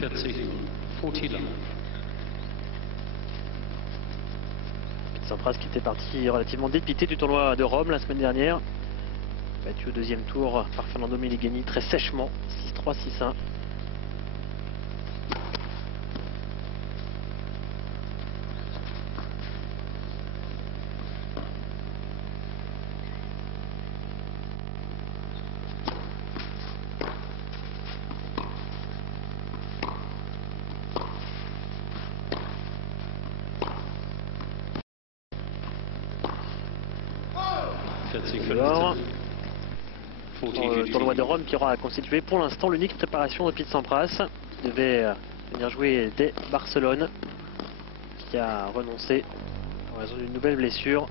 40. Sampras qui était parti relativement dépité du tournoi de Rome la semaine dernière. Battu au deuxième tour par Fernando Meligeni très sèchement, 6-3, 6-1. Le tournoi de Rome qui aura constitué pour l'instant l'unique préparation de Pete Sampras, qui devait venir jouer dès Barcelone, qui a renoncé en raison d'une nouvelle blessure.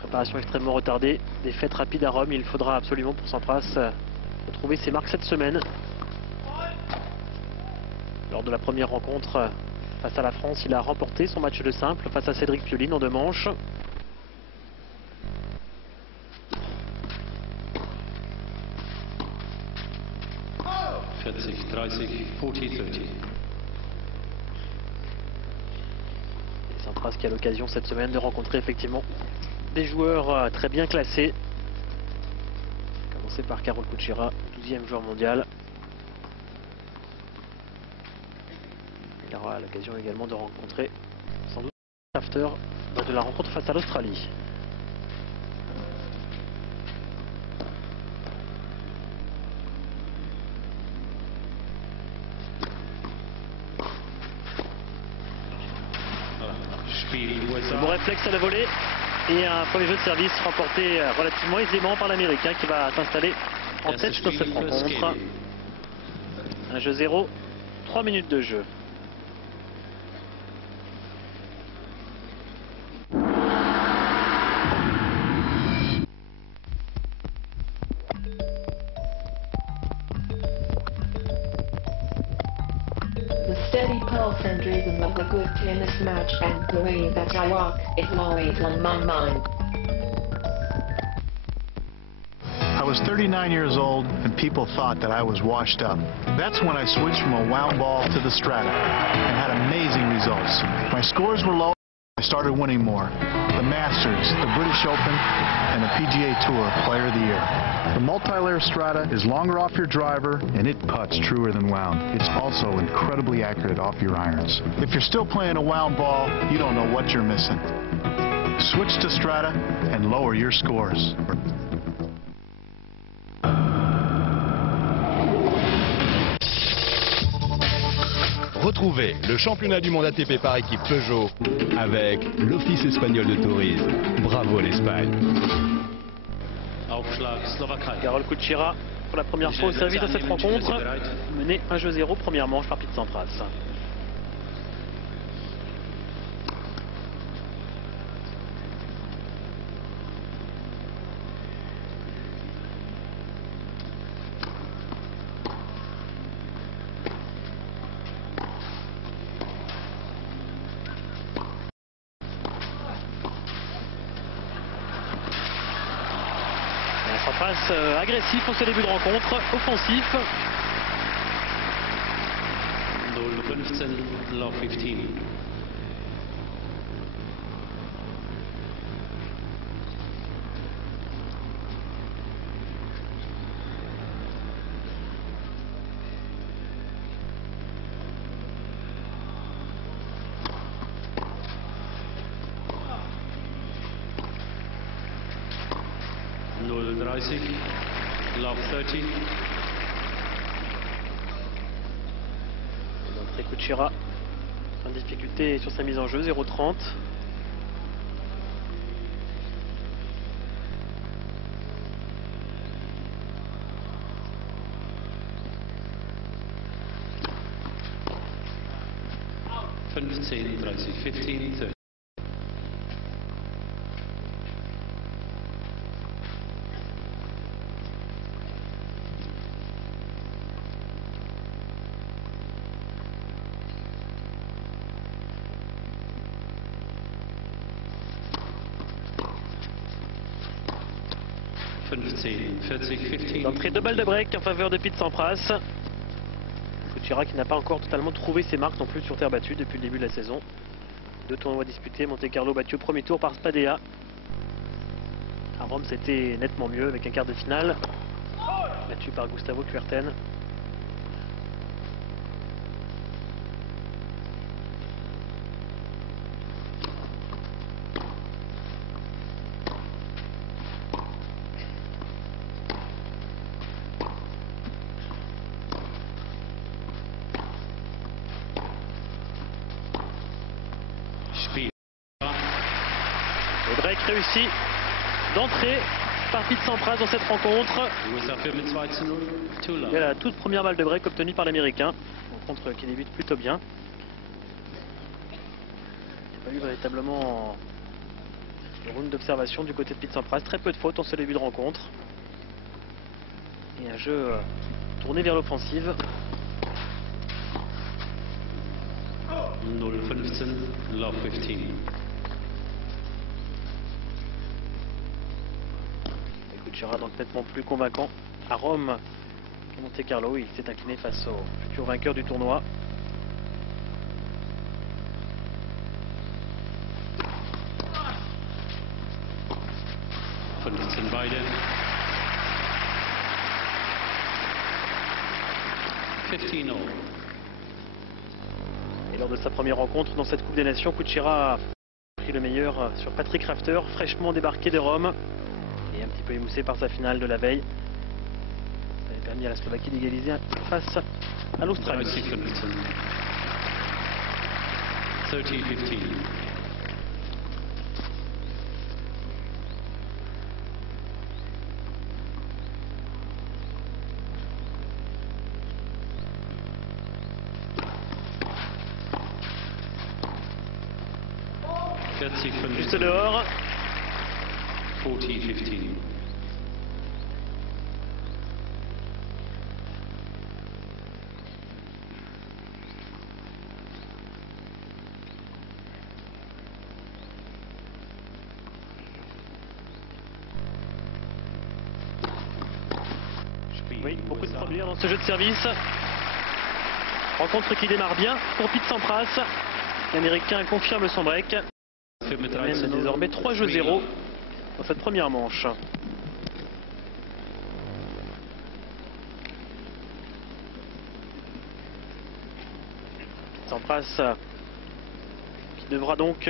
Préparation extrêmement retardée, défaite rapide à Rome. Il faudra absolument pour Sampras retrouver ses marques cette semaine. Lors de la première rencontre face à la France, il a remporté son match de simple face à Cédric Pioline en 2 manches. Sampras qui a l'occasion cette semaine de rencontrer effectivement des joueurs très bien classés. A commencer par Carol Kuchera, 12e joueur mondial. Il aura l'occasion également de rencontrer sans doute after de la rencontre face à l'Australie. Bon réflexe à la volée et un premier jeu de service remporté relativement aisément par l'Américain qui va s'installer en tête sur cette rencontre. Un jeu 0, 3 minutes de jeu. The steady pulse and rhythm of a good tennis match and the way that I walk is always on my mind. I was 39 years old and people thought that I was washed up. That's when I switched from a wound ball to the Strata and had amazing results. My scores were low, I started winning more. The Masters, the British Open, and the PGA Tour Player of the Year. The multi-layer Strata is longer off your driver and it putts truer than wound. It's also incredibly accurate off your irons. If you're still playing a wound ball, you don't know what you're missing. Switch to Strata and lower your scores. Retrouvez le championnat du monde ATP par équipe Peugeot avec l'Office espagnol de tourisme. Bravo l'Espagne. Carol Kuchera pour la première fois au service de cette rencontre, mené 1 jeu 0, première manche par Pete Sampras. Sampras agressif en ce début de rencontre, offensif. 0-15, 0-30, love 30. D'entrée Kuchera en difficulté sur sa mise en jeu, 0-30. $15, 30. D'entrée 2 balles de break en faveur de Pete Sampras. Kuchera qui n'a pas encore totalement trouvé ses marques non plus sur terre battue depuis le début de la saison. 2 tournois disputés, Monte Carlo battu au premier tour par Spadea. À Rome c'était nettement mieux avec un quart de finale battu par Gustavo Kuerten. Le break réussi d'entrée par Pete Sampras dans cette rencontre. Et la toute première balle de break obtenue par l'Américain. Rencontre qui débute plutôt bien. Il n'y a pas eu véritablement de round d'observation du côté de Pete Sampras. Très peu de fautes en ce début de rencontre. Et un jeu tourné vers l'offensive. 0-15, love 15. Kuchera donc nettement plus convaincant à Rome qu'à Monte Carlo. Il s'est incliné face au futur vainqueur du tournoi. Beide. 15-0. Et lors de sa première rencontre dans cette Coupe des Nations, Kuchera a pris le meilleur sur Patrick Rafter, fraîchement débarqué de Rome et un petit peu émoussé par sa finale de la veille. Ça avait permis à la Slovaquie d'égaliser face à l'Australie. 30-15. Juste dehors. 40-15. Oui, beaucoup de premières dans ce jeu de service. Rencontre qui démarre bien pour Pete Sampras. L'Américain confirme son break. Il mène désormais 3-0 dans cette première manche. Sampras qui devra donc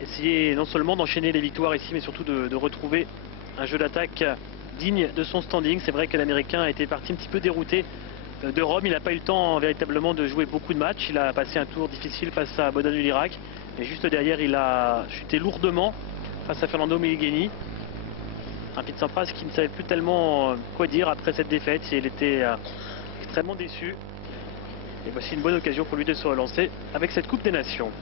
essayer non seulement d'enchaîner les victoires ici, mais surtout de retrouver un jeu d'attaque digne de son standing. C'est vrai que l'Américain a été parti un petit peu dérouté de Rome. Il n'a pas eu le temps véritablement de jouer beaucoup de matchs. Il a passé un tour difficile face à Bodan Ulirak. Et juste derrière, il a chuté lourdement face à Fernando Meligeni. Un Pete Sampras qui ne savait plus tellement quoi dire après cette défaite. Il était extrêmement déçu. Et voici une bonne occasion pour lui de se relancer avec cette Coupe des Nations.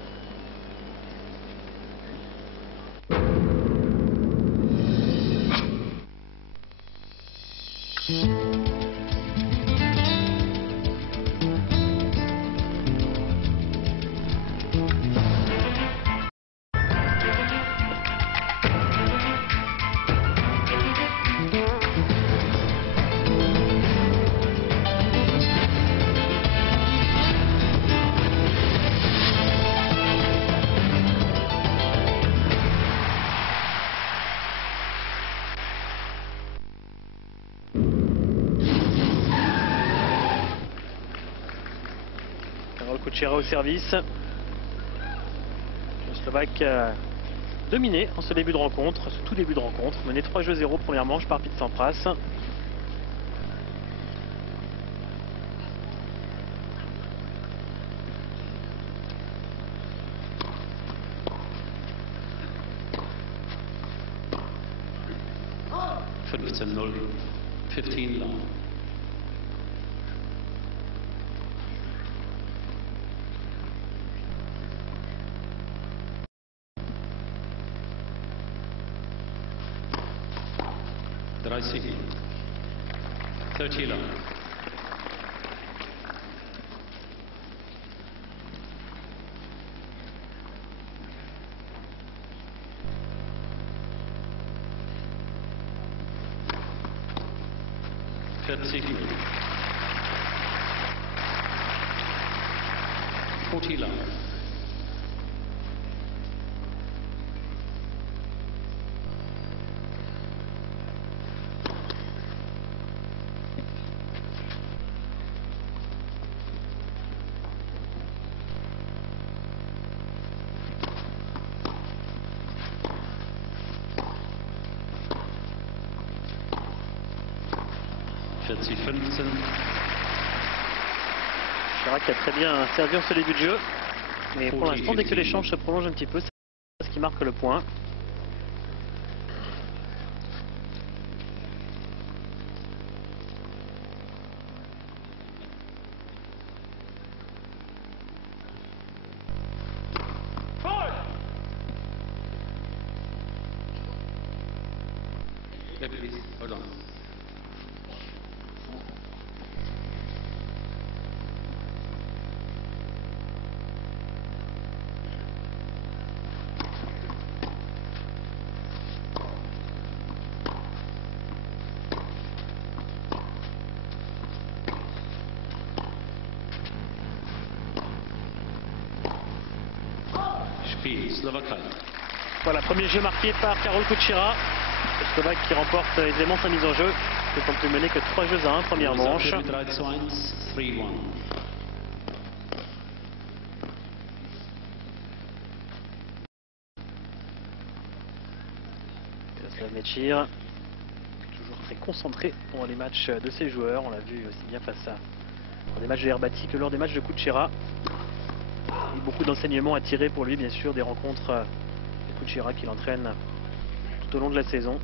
Kuchera au service. Le Slovaque dominé en ce début de rencontre, ce tout début de rencontre, mené 3-0 première manche par Pete Sampras. $15-0, 15 long. Draisi, 30 long. 40 love. Chirac a très bien servi en ce début de jeu. Mais pour l'instant, dès que l'échange se prolonge un petit peu, c'est ce qui marque le point. Hold on. Spiel, Slovaquie. Voilà, premier jeu marqué par Karol Kučera. Le Slovaque qui remporte aisément sa mise en jeu. Peut on plus mener que 3 jeux à 1, première manche. 3-1. Jaroslav Mečír, toujours très concentré dans les matchs de ses joueurs. On l'a vu aussi bien face à dans des matchs de Herbati que lors des matchs de Kučera. Et beaucoup d'enseignements à tirer pour lui, bien sûr, des rencontres de Kučera qui l'entraîne tout au long de la saison.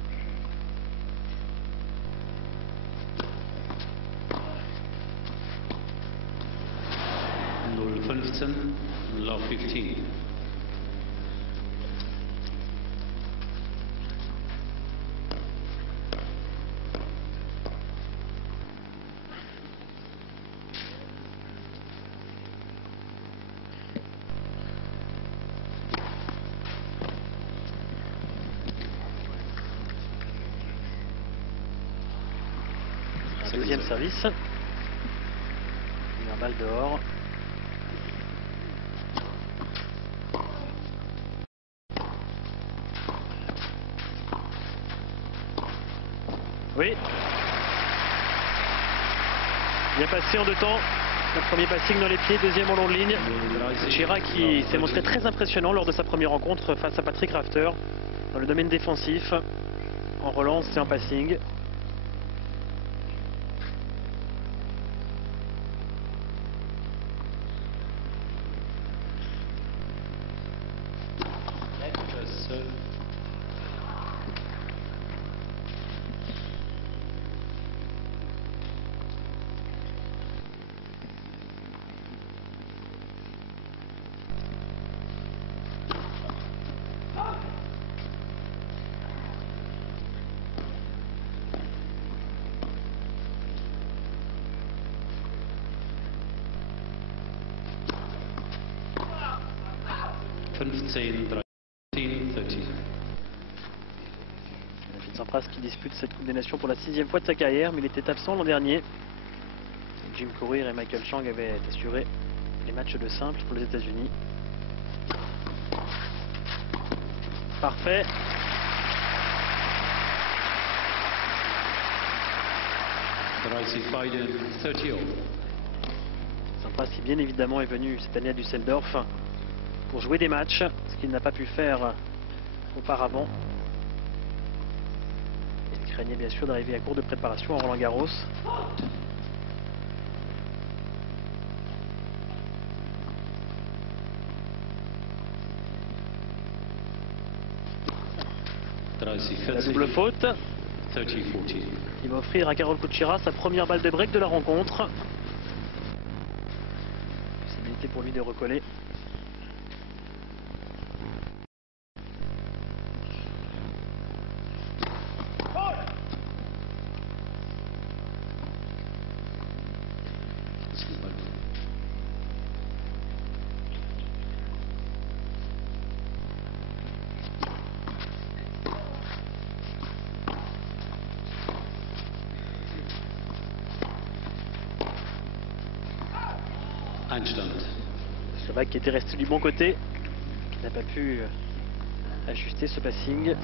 Love 15. Un deuxième service. Première balle dehors. Oui. Bien passé en 2 temps. Le premier passing dans les pieds, deuxième en longue ligne. Chirac qui s'est montré très impressionnant lors de sa première rencontre face à Patrick Rafter dans le domaine défensif, en relance et en passing. Sampras qui dispute cette Coupe des Nations pour la 6e fois de sa carrière, mais il était absent l'an dernier. Jim Courier et Michael Chang avaient assuré les matchs de simple pour les États-Unis. Parfait. Sampras qui bien évidemment est venu cette année à Düsseldorf pour jouer des matchs, ce qu'il n'a pas pu faire auparavant. Il craignait bien sûr d'arriver à court de préparation à Roland-Garros. La double faute. 30-40. Il va offrir à Karol Kučera sa première balle de break de la rencontre. Possibilité pour lui de recoller. Einstand. Slovaque qui était resté du bon côté, qui n'a pas pu ajuster ce passing.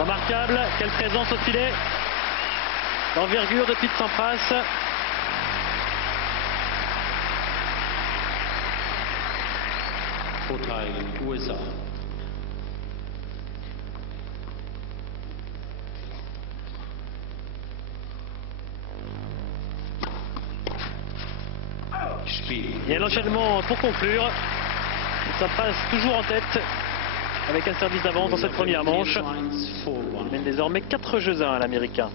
Remarquable, quelle présence au filet, l'envergure de Pete Sampras. Vorteil USA. Spiel. Il y a l'enchaînement pour conclure. Pete Sampras toujours en tête avec un service d'avance dans cette première manche. Il mène désormais 4-1 à l'américain.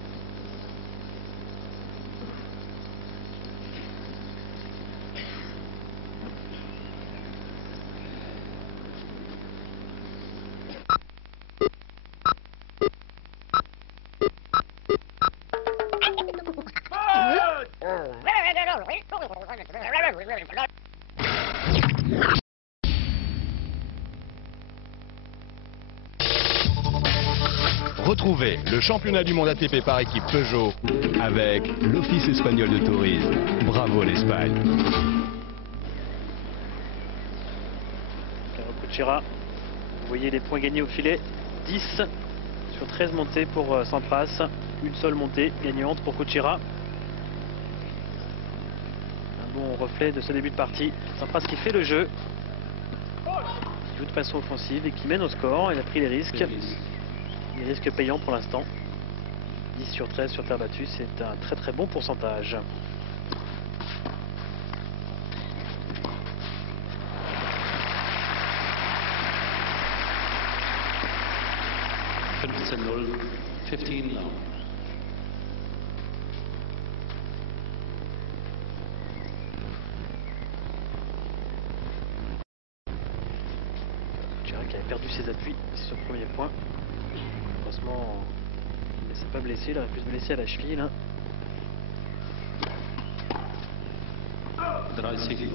Retrouvez le championnat du monde ATP par équipe Peugeot avec l'Office espagnol de tourisme. Bravo l'Espagne. Kuchera, vous voyez les points gagnés au filet, 10 sur 13 montées pour Sampras, une seule montée gagnante pour Kuchera. Un bon reflet de ce début de partie. Sampras qui fait le jeu, qui joue de façon offensive et qui mène au score. Il a pris les risques. Les risques payants pour l'instant. 10 sur 13 sur terre battue, c'est un très bon pourcentage. Fünfzehn 15 love. Kuchera qui avait perdu ses appuis sur le premier point. Heureusement, il ne s'est pas blessé, il aurait pu se blesser à la cheville là. 30 love. Siegel.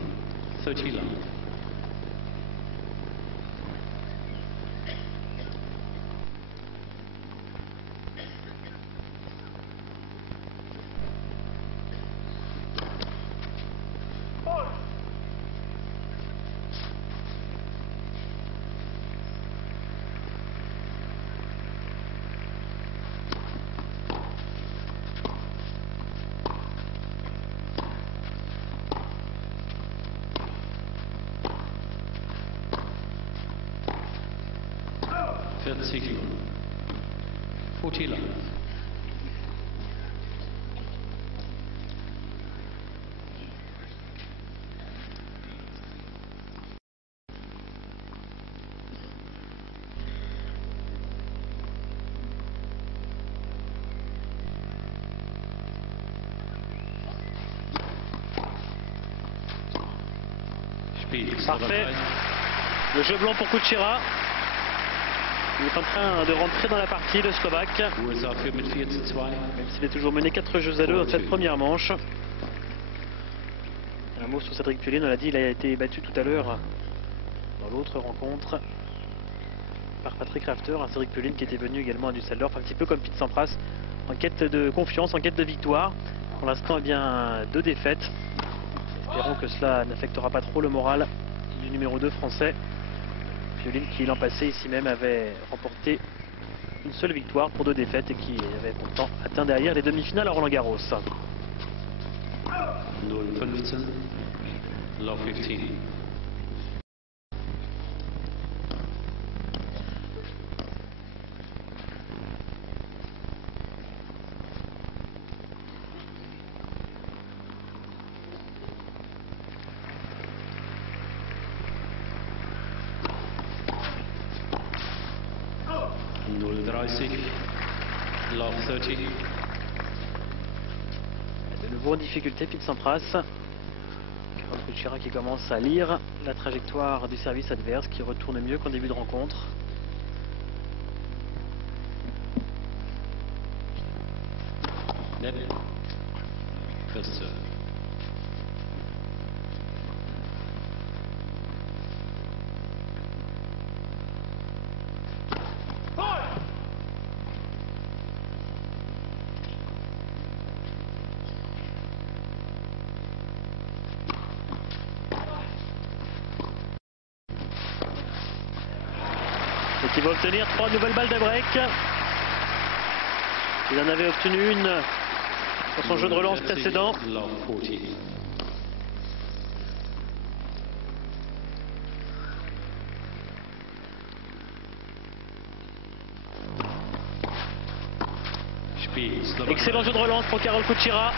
40 love. Spiel. Parfait. Le jeu blanc pour Kuchera. Il est en train de rentrer dans la partie, le Slovaque. USA führt mit 4-2. Même s'il est toujours mené 4-2 dans cette première manche. Un mot sur Cédric Pioline, on l'a dit, il a été battu tout à l'heure dans l'autre rencontre par Patrick Rafter, un Cédric Pioline qui était venu également à Düsseldorf, un petit peu comme Pete Sampras, en quête de confiance, en quête de victoire. Pour l'instant, eh bien, 2 défaites. Espérons que cela n'affectera pas trop le moral du numéro 2 français. Pioline qui l'an passé ici même avait remporté une seule victoire pour 2 défaites et qui avait pourtant atteint derrière les demi-finales à Roland-Garros. 0-15. Love 15. Love 30. De nouveau en difficulté, Pete Sampras. Kuchera qui commence à lire la trajectoire du service adverse, qui retourne mieux qu'en début de rencontre. Net. First serve. Et qui va obtenir 3 nouvelles balles de break. Il en avait obtenu une sur son jeu de relance précédent. Love 40. Excellent jeu de relance pour Karol Kuchera.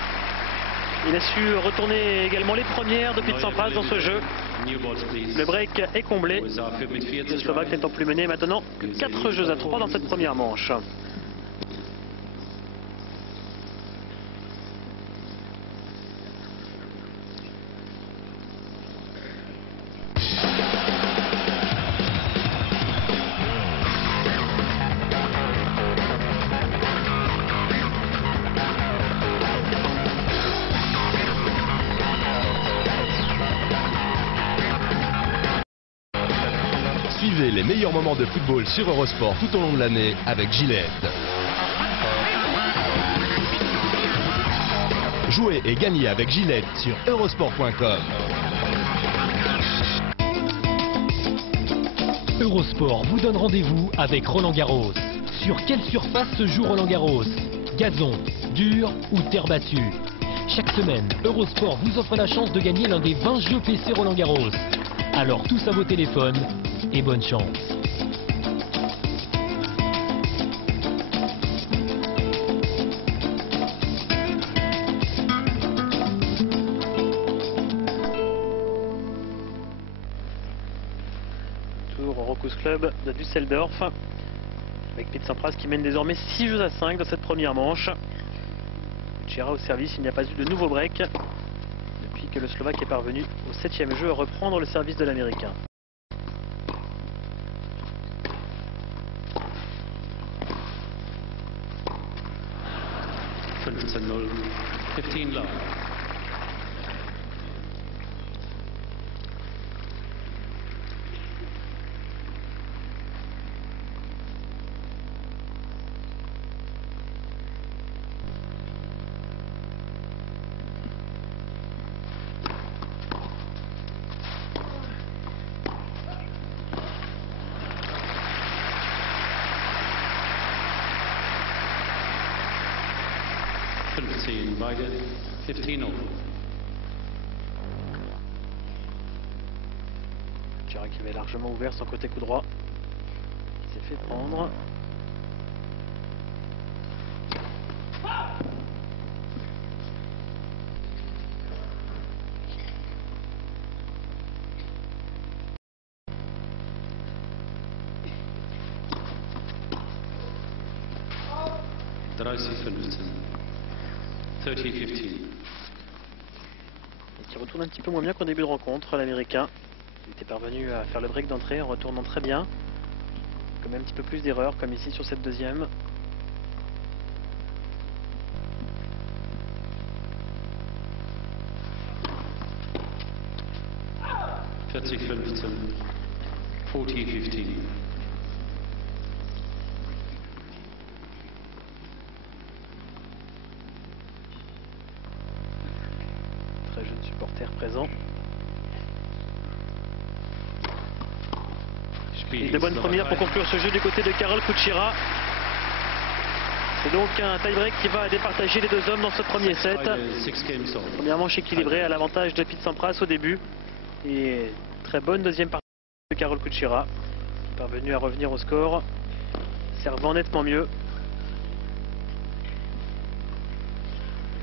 Il a su retourner également les premières depuis Tsipras dans ce jeu. Le break est comblé. Le Slovaque n'étant plus mené maintenant que 4 jeux à 3 dans cette première manche. Suivez les meilleurs moments de football sur Eurosport tout au long de l'année avec Gillette. Jouez et gagnez avec Gillette sur eurosport.com. Eurosport vous donne rendez-vous avec Roland Garros. Sur quelle surface se joue Roland Garros? Gazon, dur ou terre battue? Chaque semaine, Eurosport vous offre la chance de gagner l'un des 20 jeux PC Roland Garros. Alors tous à vos téléphones et bonne chance. Tour au Rocus Club de Düsseldorf. Avec Pete Sampras qui mène désormais 6 jeux à 5 dans cette première manche. Kuchera au service, il n'y a pas eu de nouveau break depuis que le Slovaque est parvenu au 7e jeu à reprendre le service de l'Américain. $15-0, 15 love. Invited 15 over. Kuchera qui avait largement ouvert son côté coup droit. Il s'est fait prendre. Dracy 15. 30-15. Qui retourne un petit peu moins bien qu'en début de rencontre, l'Américain. Il était parvenu à faire le break d'entrée en retournant très bien. Quand même un petit peu plus d'erreurs comme ici sur cette deuxième. $40-15. 40-15. Très jeune supporter présent. Et de bonnes premières pour conclure ce jeu du côté de Karol Kuchera. C'est donc un tie-break qui va départager les deux hommes dans ce premier set. Première manche équilibrée à l'avantage de Pete Sampras au début. Et très bonne deuxième partie de Karol Kuchera, parvenu à revenir au score, servant nettement mieux.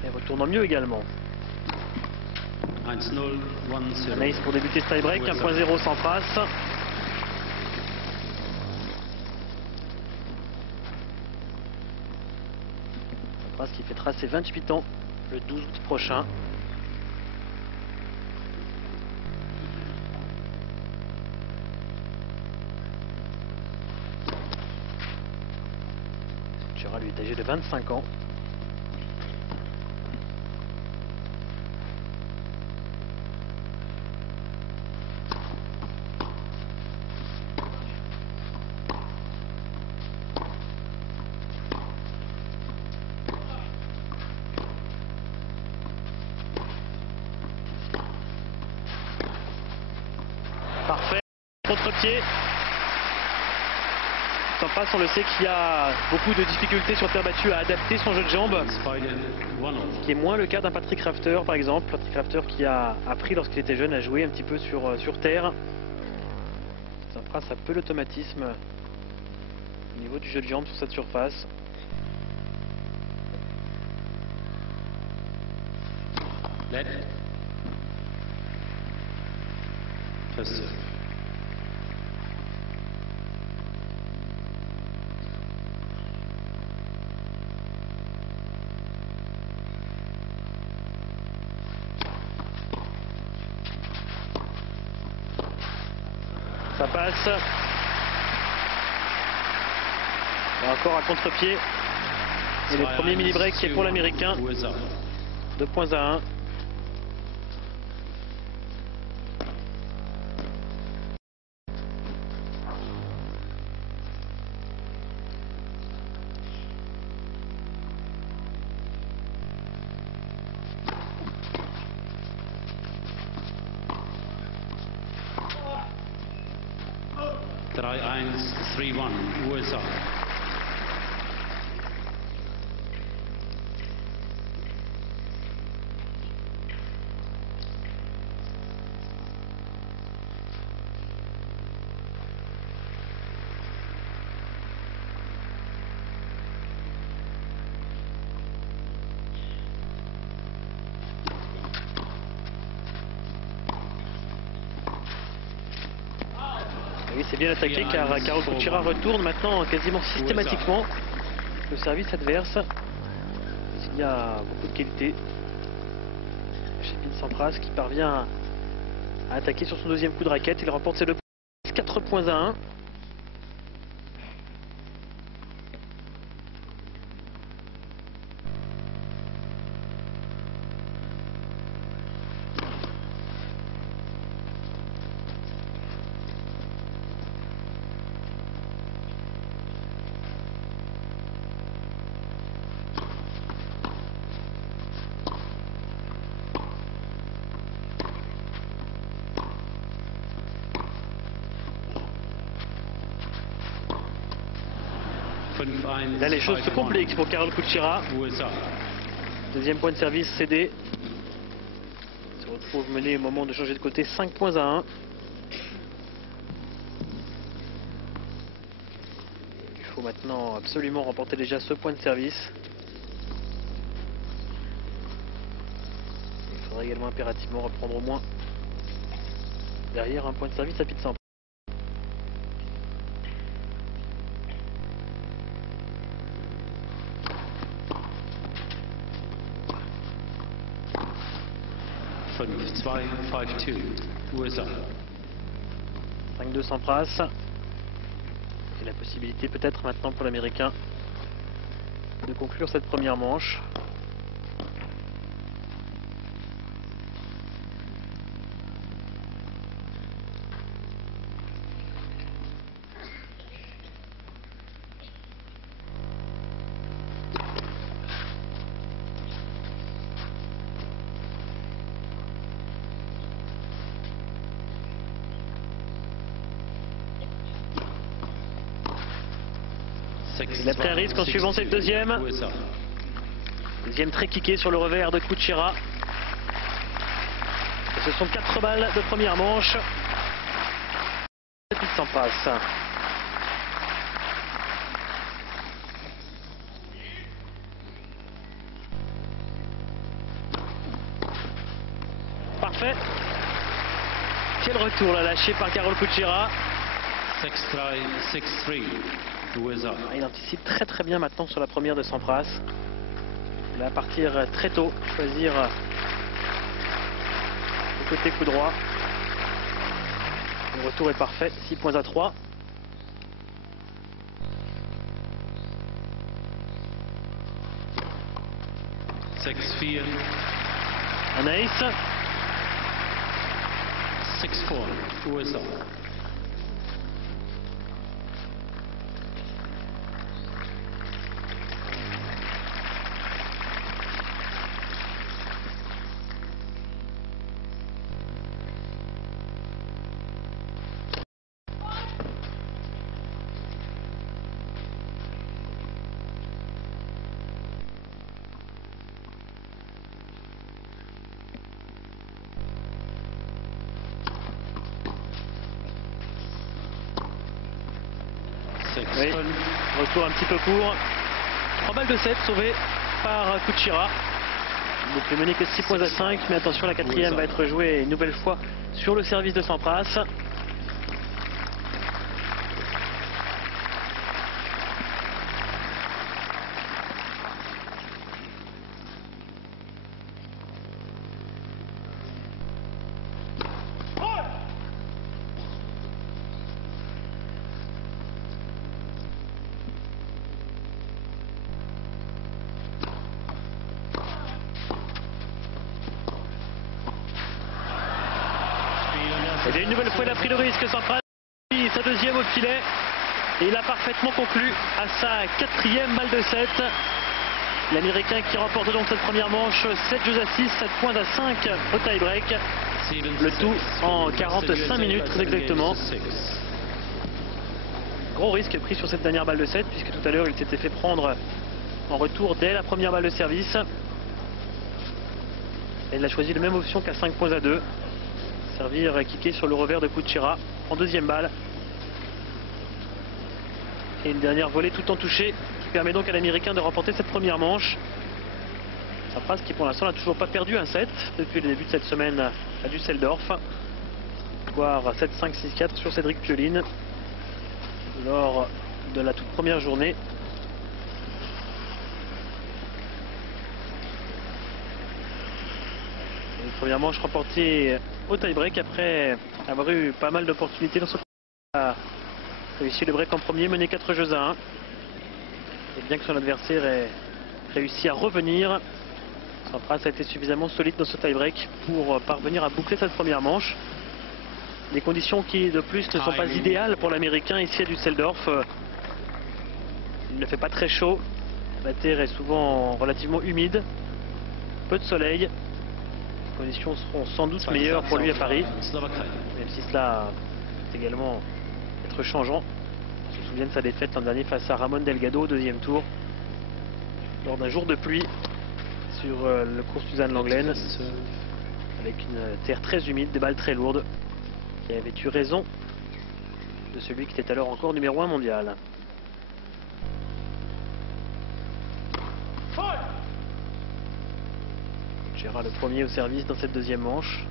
Et retournant mieux également. 1-0, 1-0. Un ace pour débuter ce tie-break, 1.0 Sampras. Sampras qui fait tracer 28 ans le 12 août prochain. Il est âgé de 25 ans. Parfait. Contre-pied. Sampras, on le sait qu'il y a beaucoup de difficultés sur terre battue à adapter son jeu de jambes, Spider, 1-off. qui est moins le cas d'un Patrick Rafter par exemple. Patrick Rafter qui a appris lorsqu'il était jeune à jouer un petit peu sur terre. Sampras a peu l'automatisme au niveau du jeu de jambes sur cette surface. Let. First serve. Ça passe. Et encore un contre-pied. Et le premier mini-break qui est pour l'Américain. 2 points à 1. Try 1-3-1, USA. Oui, c'est bien attaqué car Carol Kuchera retourne maintenant quasiment systématiquement le service adverse. Il y a beaucoup de qualité chez Pete Sampras qui parvient à attaquer sur son deuxième coup de raquette. Il remporte ses 2 points, 4 points à 1. Là, les choses se compliquent pour Carol Kuchera. USA. Deuxième point de service cédé. Il se retrouve mené au moment de changer de côté, 5 points à 1. Il faut maintenant absolument remporter déjà ce point de service. Il faudra également impérativement reprendre au moins derrière un point de service à Pete Sampras. 5-2, USA. 5-2 Sampras. Et la possibilité peut-être maintenant pour l'Américain de conclure cette première manche. Il a pris un risque en suivant cette deuxième. USA. Deuxième très kické sur le revers de Kuchera. Et ce sont 4 balles de première manche. Pete Sampras. Parfait. Quel retour là lâché par Carol Kuchera. 6-3, USA. Il anticipe très bien maintenant sur la première de Sampras. Il va partir très tôt, choisir le côté coup droit. Le retour est parfait, 6 points à 3. 6-4. Un ace. 6-4. USA. Oui, retour un petit peu court. 3 balles de 7 sauvées par Kuchera. Il ne peut mener que 6 points à 5, mais attention, la quatrième va être jouée une nouvelle fois sur le service de Sampras. Et une nouvelle fois, il a pris le risque, Sampras, sa deuxième au filet. Et il a parfaitement conclu à sa quatrième balle de 7. L'Américain qui remporte donc cette première manche, 7 jeux à 6, 7 points à 5 au tie-break. Le tout en 45 minutes très exactement. Gros risque pris sur cette dernière balle de 7, puisque tout à l'heure il s'était fait prendre en retour dès la première balle de service. Et il a choisi la même option qu'à 5 points à 2. Servir kické sur le revers de Kuchera en deuxième balle. Et une dernière volée tout en touché qui permet donc à l'Américain de remporter cette première manche. Sampras qui pour l'instant n'a toujours pas perdu un set depuis le début de cette semaine à Düsseldorf. Voire 7-5, 6-4 sur Cédric Pioline lors de la toute première journée. Une première manche remportée au tie-break après avoir eu pas mal d'opportunités dans son a réussi le break en premier, mené 4 jeux à 1. Et bien que son adversaire ait réussi à revenir, Sampras a été suffisamment solide dans ce tie-break pour parvenir à boucler cette première manche. Des conditions qui de plus ne sont pas idéales pour l'Américain ici à Düsseldorf. Il ne fait pas très chaud, la terre est souvent relativement humide, peu de soleil. Les conditions seront sans doute meilleures pour lui à Paris, même si cela peut également être changeant. On se souvient de sa défaite l'an dernier face à Ramon Delgado au deuxième tour, lors d'un jour de pluie sur le cours Suzanne Lenglen, avec une terre très humide, des balles très lourdes, qui avait eu raison de celui qui était alors encore numéro 1 mondial. Gérard le premier au service dans cette deuxième manche.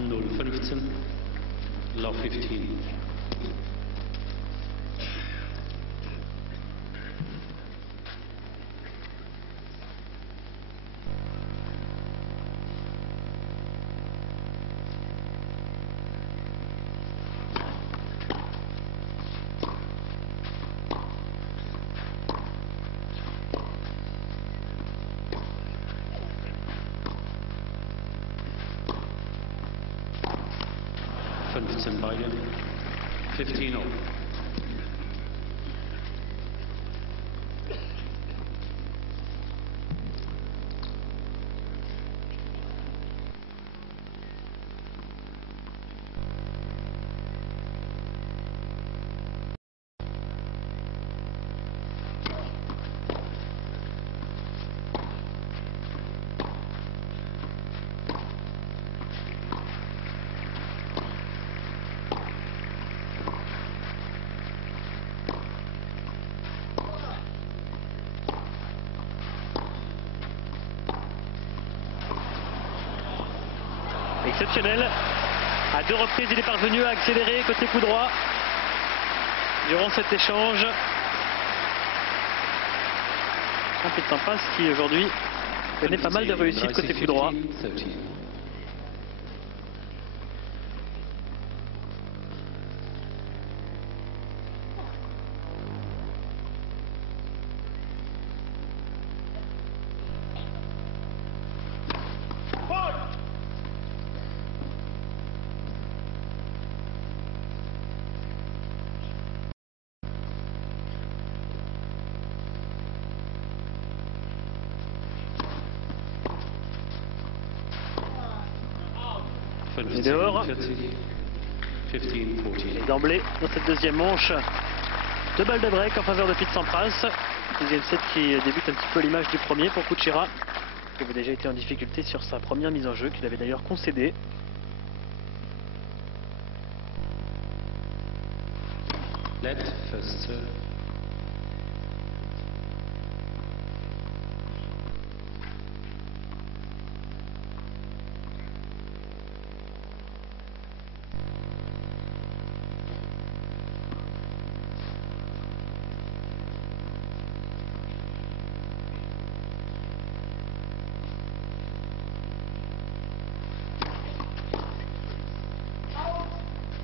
Null 15, low 15. Beide 15 all. Exceptionnel. À 2 reprises, il est parvenu à accélérer côté coup droit durant cet échange. Un peu de Sampras qui aujourd'hui connaît pas mal de réussites côté coup droit. 30. Et dehors. 15, 14. Et d'emblée, dans cette deuxième manche, 2 balles de break en faveur de Pete Sampras. Deuxième set qui débute un petit peu à l'image du premier pour Kuchera, qui avait déjà été en difficulté sur sa première mise en jeu, qu'il avait d'ailleurs concédé. Let first serve.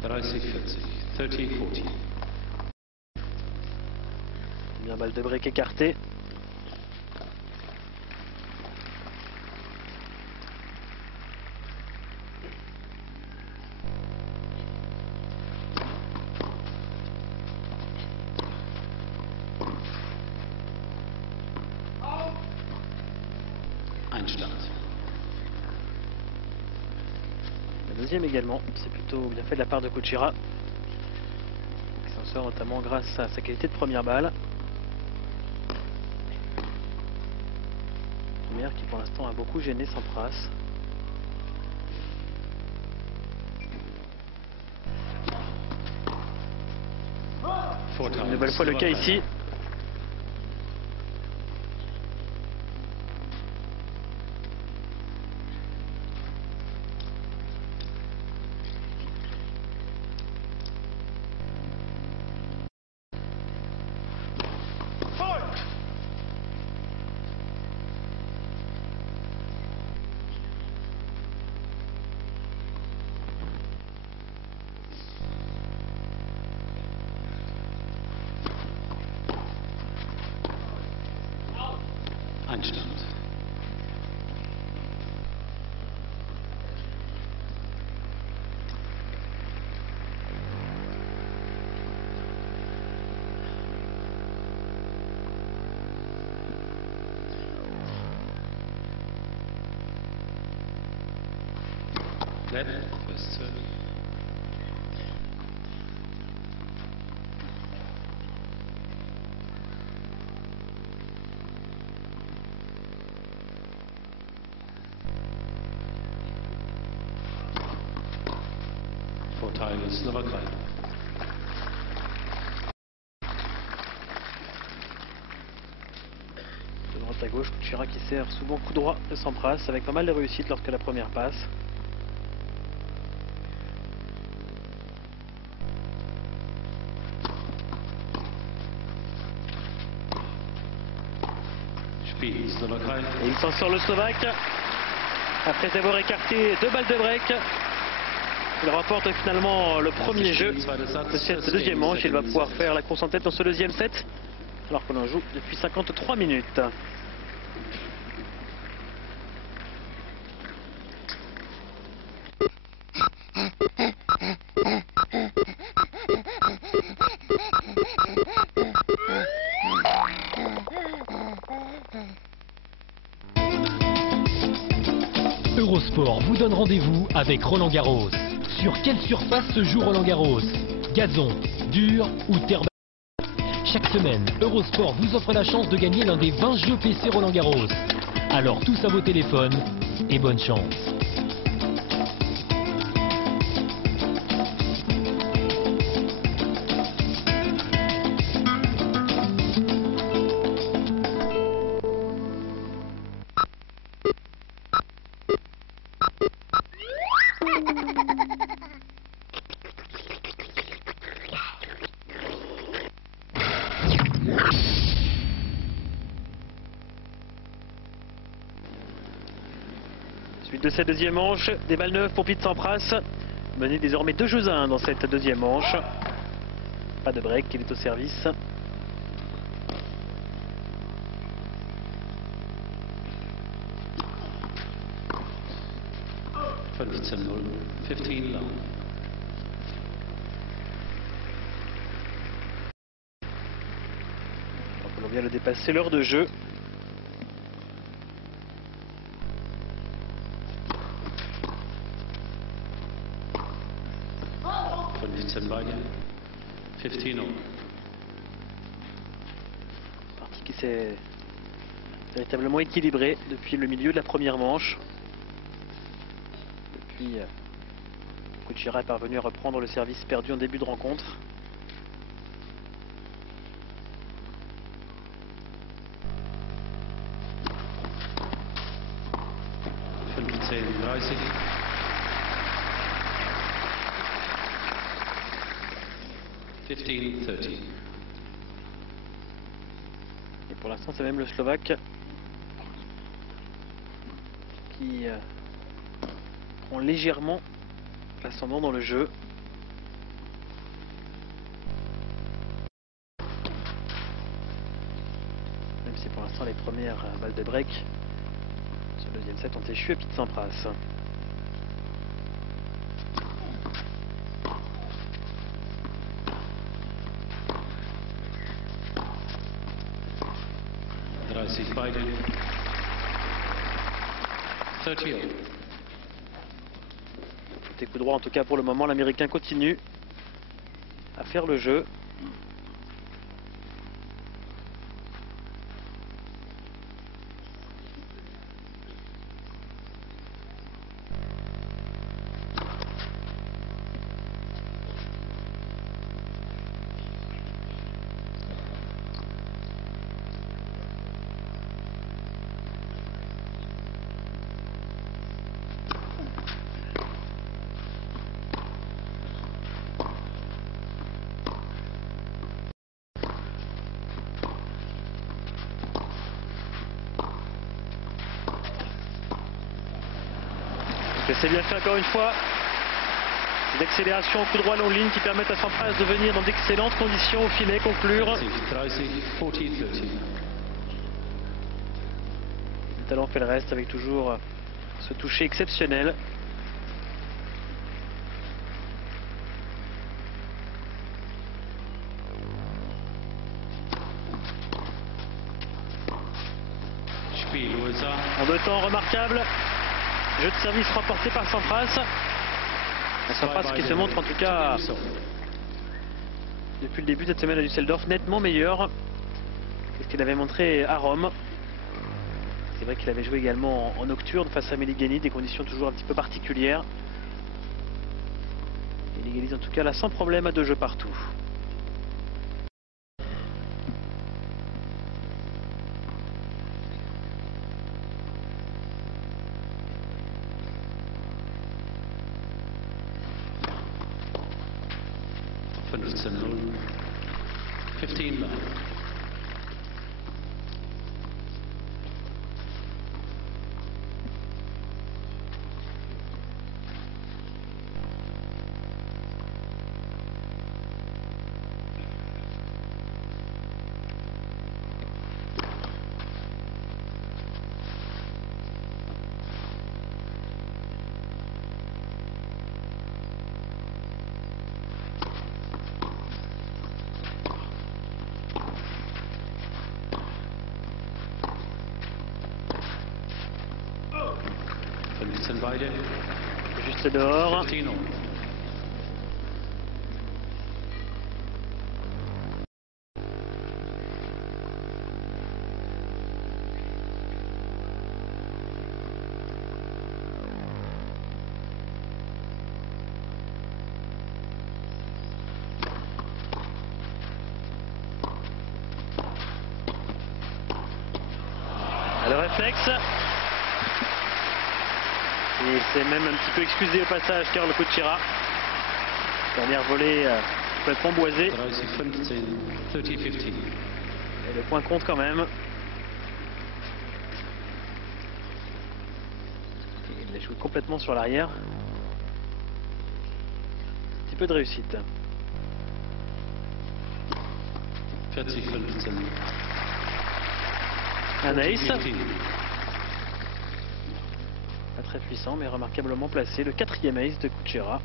Dreißig, 40. 30, 40. Bien, balle de break écartée. Einstand. La deuxième également, c'est plutôt bien fait de la part de Kuchera, qui s'en sort notamment grâce à sa qualité de première balle. Première qui pour l'instant a beaucoup gêné Sampras. Une nouvelle fois le cas ici. Einstand. Let first serve. Vorteil Slowakei. De droite à gauche, Kuchera qui sert souvent coup droit de Sampras avec pas mal de réussite lorsque la première passe. Spiel Slowakei. Et il s'en sort le Slovaque après avoir écarté 2 balles de break. Il remporte finalement le premier jeu de cette deuxième manche. Il va pouvoir faire la course en tête dans ce deuxième set alors que l'on joue depuis 53 minutes. Eurosport vous donne rendez-vous avec Roland Garros. Sur quelle surface se joue Roland Garros? Gazon, dur ou terre battue? Chaque semaine, Eurosport vous offre la chance de gagner l'un des 20 jeux PC Roland Garros. Alors tous à vos téléphones et bonne chance. Suite de cette deuxième manche, des balles neuves pour Pete Sampras. Mené désormais 2-1 dans cette deuxième manche. Pas de break, il est au service. Von Witzenhall, 15 long. Donc on vient le dépasser l'heure de jeu. Von Witzenberger, 15 long. Partie qui s'est véritablement équilibrée depuis le milieu de la première manche. Depuis, Kuchera est parvenu à reprendre le service perdu en début de rencontre. Von Witzenhall, 15-30. Et pour l'instant, c'est même le Slovaque qui prend légèrement l'ascendant dans le jeu. Même si pour l'instant les premières balles de break, ce deuxième set ont échoué à Pete Sampras. Biden, 30 all. Côté coup droit, en tout cas pour le moment, l'Américain continue à faire le jeu. C'est bien fait encore une fois. D'accélération au coup droit long ligne qui permettent à Sampras de venir dans d'excellentes conditions au filet conclure. 30, 40-30. Le talent fait le reste avec toujours ce toucher exceptionnel. Spiel USA, En deux temps remarquable. Jeu de service remporté par Sampras. Sampras qui se montre en tout cas depuis le début de cette semaine à Düsseldorf nettement meilleur que ce qu'il avait montré à Rome. C'est vrai qu'il avait joué également en nocturne face à Meligani, des conditions toujours un petit peu particulières. Il égalise en tout cas là sans problème à 2 jeux partout. Von Witzenhall, 15 long. Von Witzenbeide, Juste dehors. 15 all. Le réflexe. Et c'est même un petit peu excusé au passage Karl Kuchera. Dernière volée complètement boisée. 30-15. Et le point compte quand même. Il a joué complètement sur l'arrière. Un petit peu de réussite. 40-15. Un ace. 15. Pas très puissant mais remarquablement placé. Le 4e ace de Kuchera.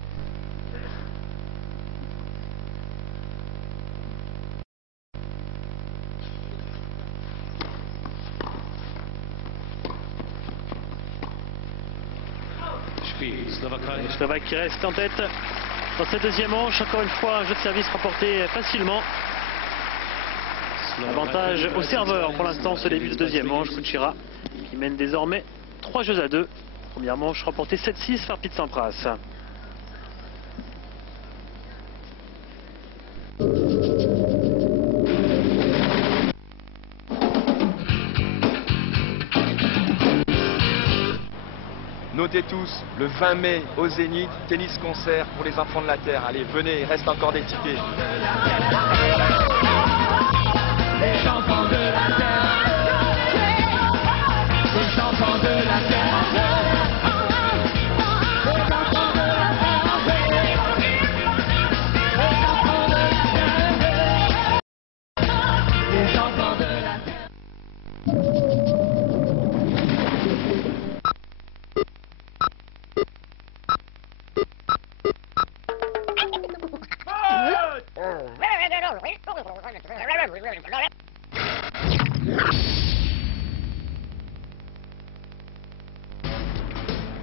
Spiel, Slowakei. Slovaque qui reste en tête dans cette deuxième manche. Encore une fois, un jeu de service remporté facilement. Avantage au serveur pour l'instant ce début de deuxième manche. Kuchera qui mène désormais 3 jeux à 2. Première manche remportée 7-6 par Pete Sampras. Notez tous, le 20 mai au Zénith, tennis concert pour les enfants de la Terre. Allez, venez, il reste encore des tickets.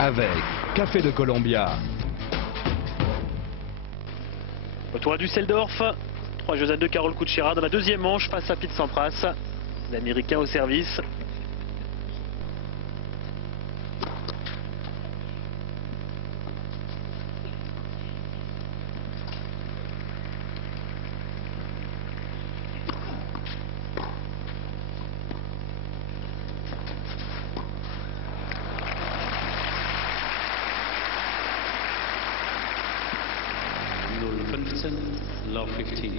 Avec Café de Colombia. Au toit du Düsseldorf, 3 jeux à 2 Carole Kuchera dans la deuxième manche face à Pete Sampras. L'Américain au service. Love 15.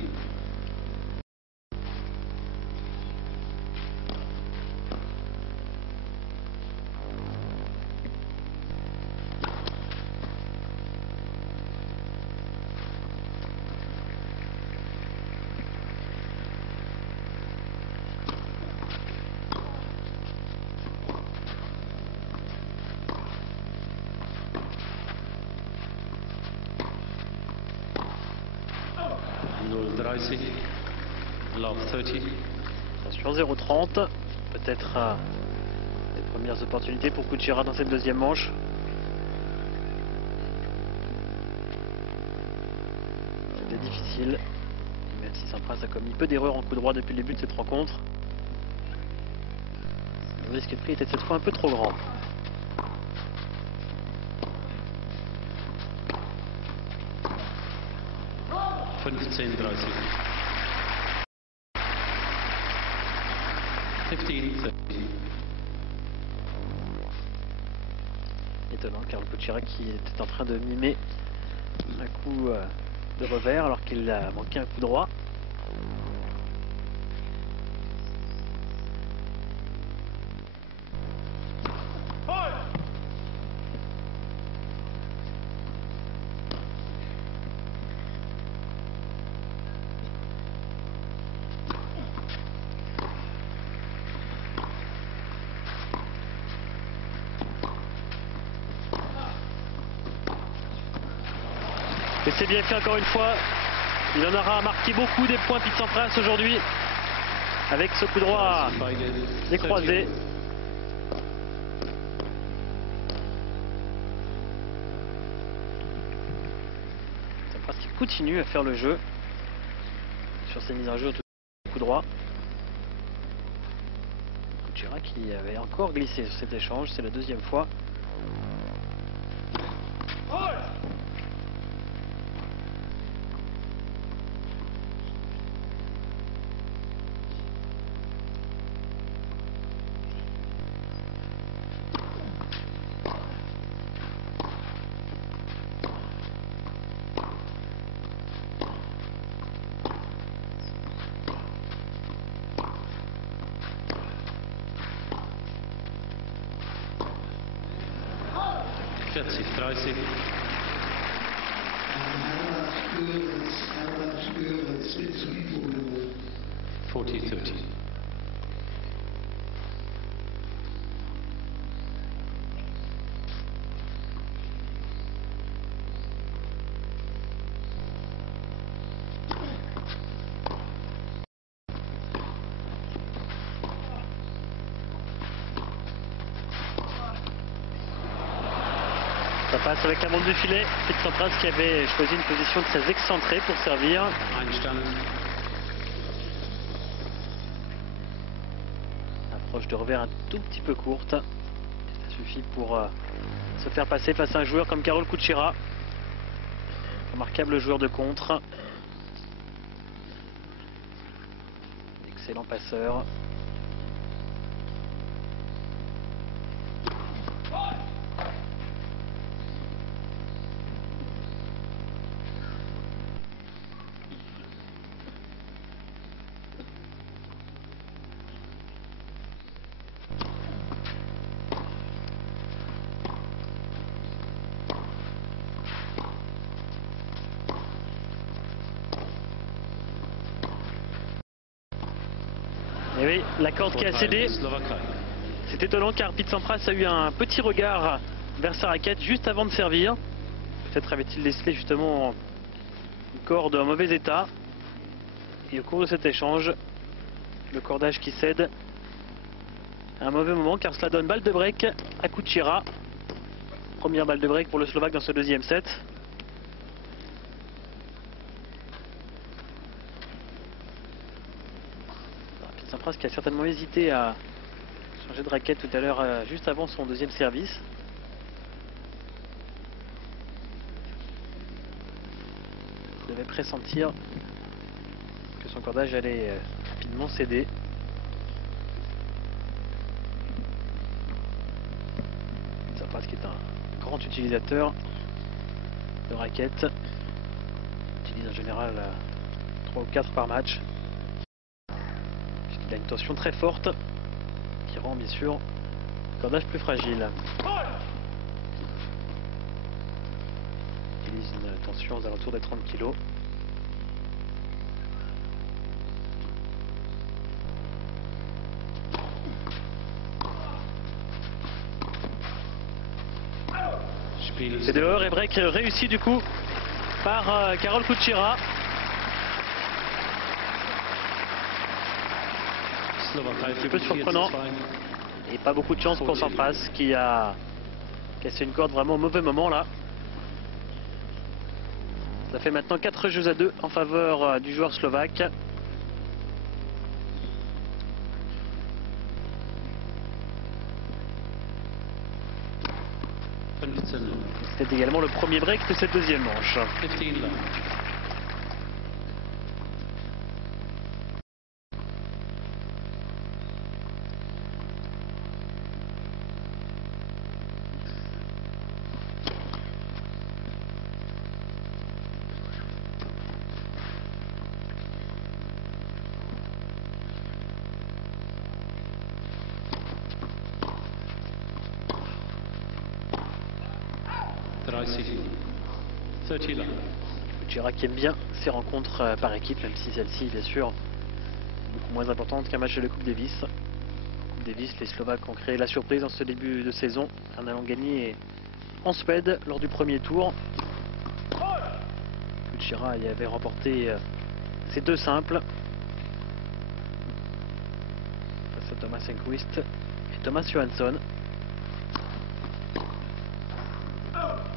Love 30. Attention 0-30. Peut-être les premières opportunités pour Kuchera dans cette deuxième manche. C'était difficile. Même si Sampras a commis peu d'erreurs en coup droit depuis le début de cette rencontre. Le risque pris était cette fois un peu trop grand. Étonnant, Carole Kuchera qui était en train de mimer un coup de revers alors qu'il a manqué un coup droit. Et c'est bien fait encore une fois. Il en aura marqué beaucoup des points Pete Sampras aujourd'hui. Avec ce coup droit décroisé. Sampras qui continue à faire le jeu sur ses mises en jeu au coup droit. Kuchera qui avait encore glissé sur cet échange, c'est la deuxième fois. 40, 30. Forty, 30. Ça passe avec la montre du filet. Pete Sampras qui avait choisi une position très excentrée pour servir. Einstand. Approche de revers un tout petit peu courte. Ça suffit pour se faire passer face à un joueur comme Karol Kuchera. Remarquable joueur de contre. Excellent passeur. Et oui, la corde qui a cédé. Slovaquie. C'est étonnant car Pete Sampras a eu un petit regard vers sa raquette juste avant de servir. Peut-être avait-il laissé justement une corde en mauvais état. Et au cours de cet échange, le cordage qui cède à un mauvais moment car cela donne balle de break à Kuchera. Première balle de break pour le Slovaque dans ce deuxième set. Pete Sampras qui a certainement hésité à changer de raquette tout à l'heure, juste avant son deuxième service. Il devait pressentir que son cordage allait rapidement céder. Sampras qui est un grand utilisateur de raquettes. Il utilise en général 3 ou 4 par match. Puisqu'il a une tension très forte qui rend bien sûr le cordage plus fragile. Il utilise une tension aux alentours des 30 kg. C'est dehors et break réussi du coup par Karol Kuchera. Un petit peu surprenant et pas beaucoup de chance pour Sampras qui a cassé une corde vraiment au mauvais moment là. Ça fait maintenant 4 jeux à 2 en faveur du joueur slovaque. C'est également le premier break de cette deuxième manche. 15 love. Tricy. 30 love. Kuchera qui aime bien ces rencontres par équipe, même si celle-ci, bien sûr, beaucoup moins importante qu'un match de la Coupe Davis. Coupe Davis, les Slovaques ont créé la surprise dans ce début de saison en allant gagner en Suède lors du premier tour. Kuchera y avait remporté ses 2 simples face à Thomas Enquist et Thomas Johansson.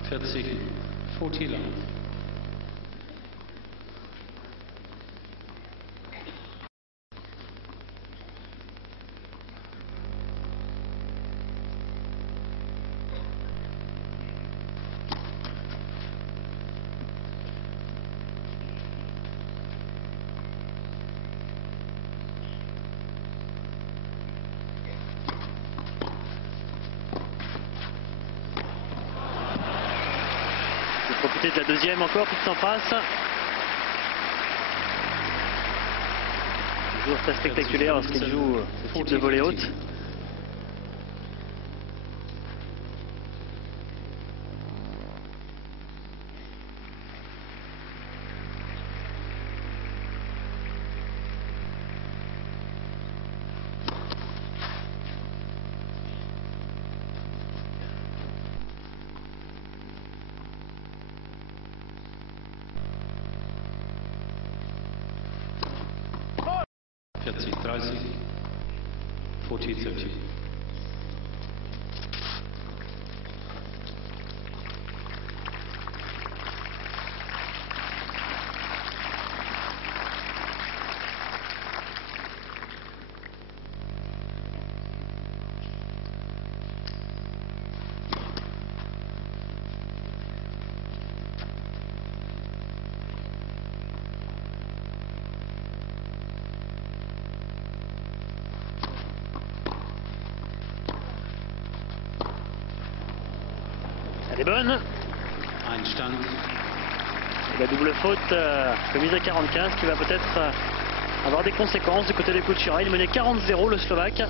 40, 40 love. Profiter de la deuxième encore, Pete Sampras. Toujours très spectaculaire lorsqu'il joue ce type de volée haute. 40, 30, 40, 30. Elle est bonne. Einstand. Et la double faute commise à 45 qui va peut-être avoir des conséquences du côté de Kuchera. Il menait 40-0 le Slovaque.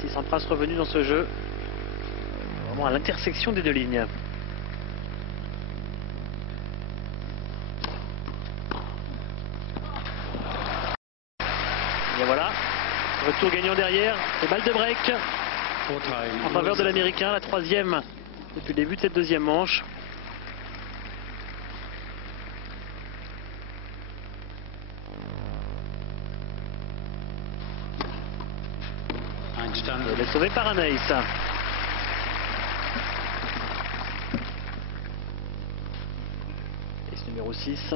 Si Sampras revenu dans ce jeu. Vraiment à l'intersection des deux lignes. Et voilà. Retour gagnant derrière. Et balle de break en faveur de l'Américain. La troisième depuis le début de cette deuxième manche. Elle est sauvée par Anaïs. Et ce numéro 6.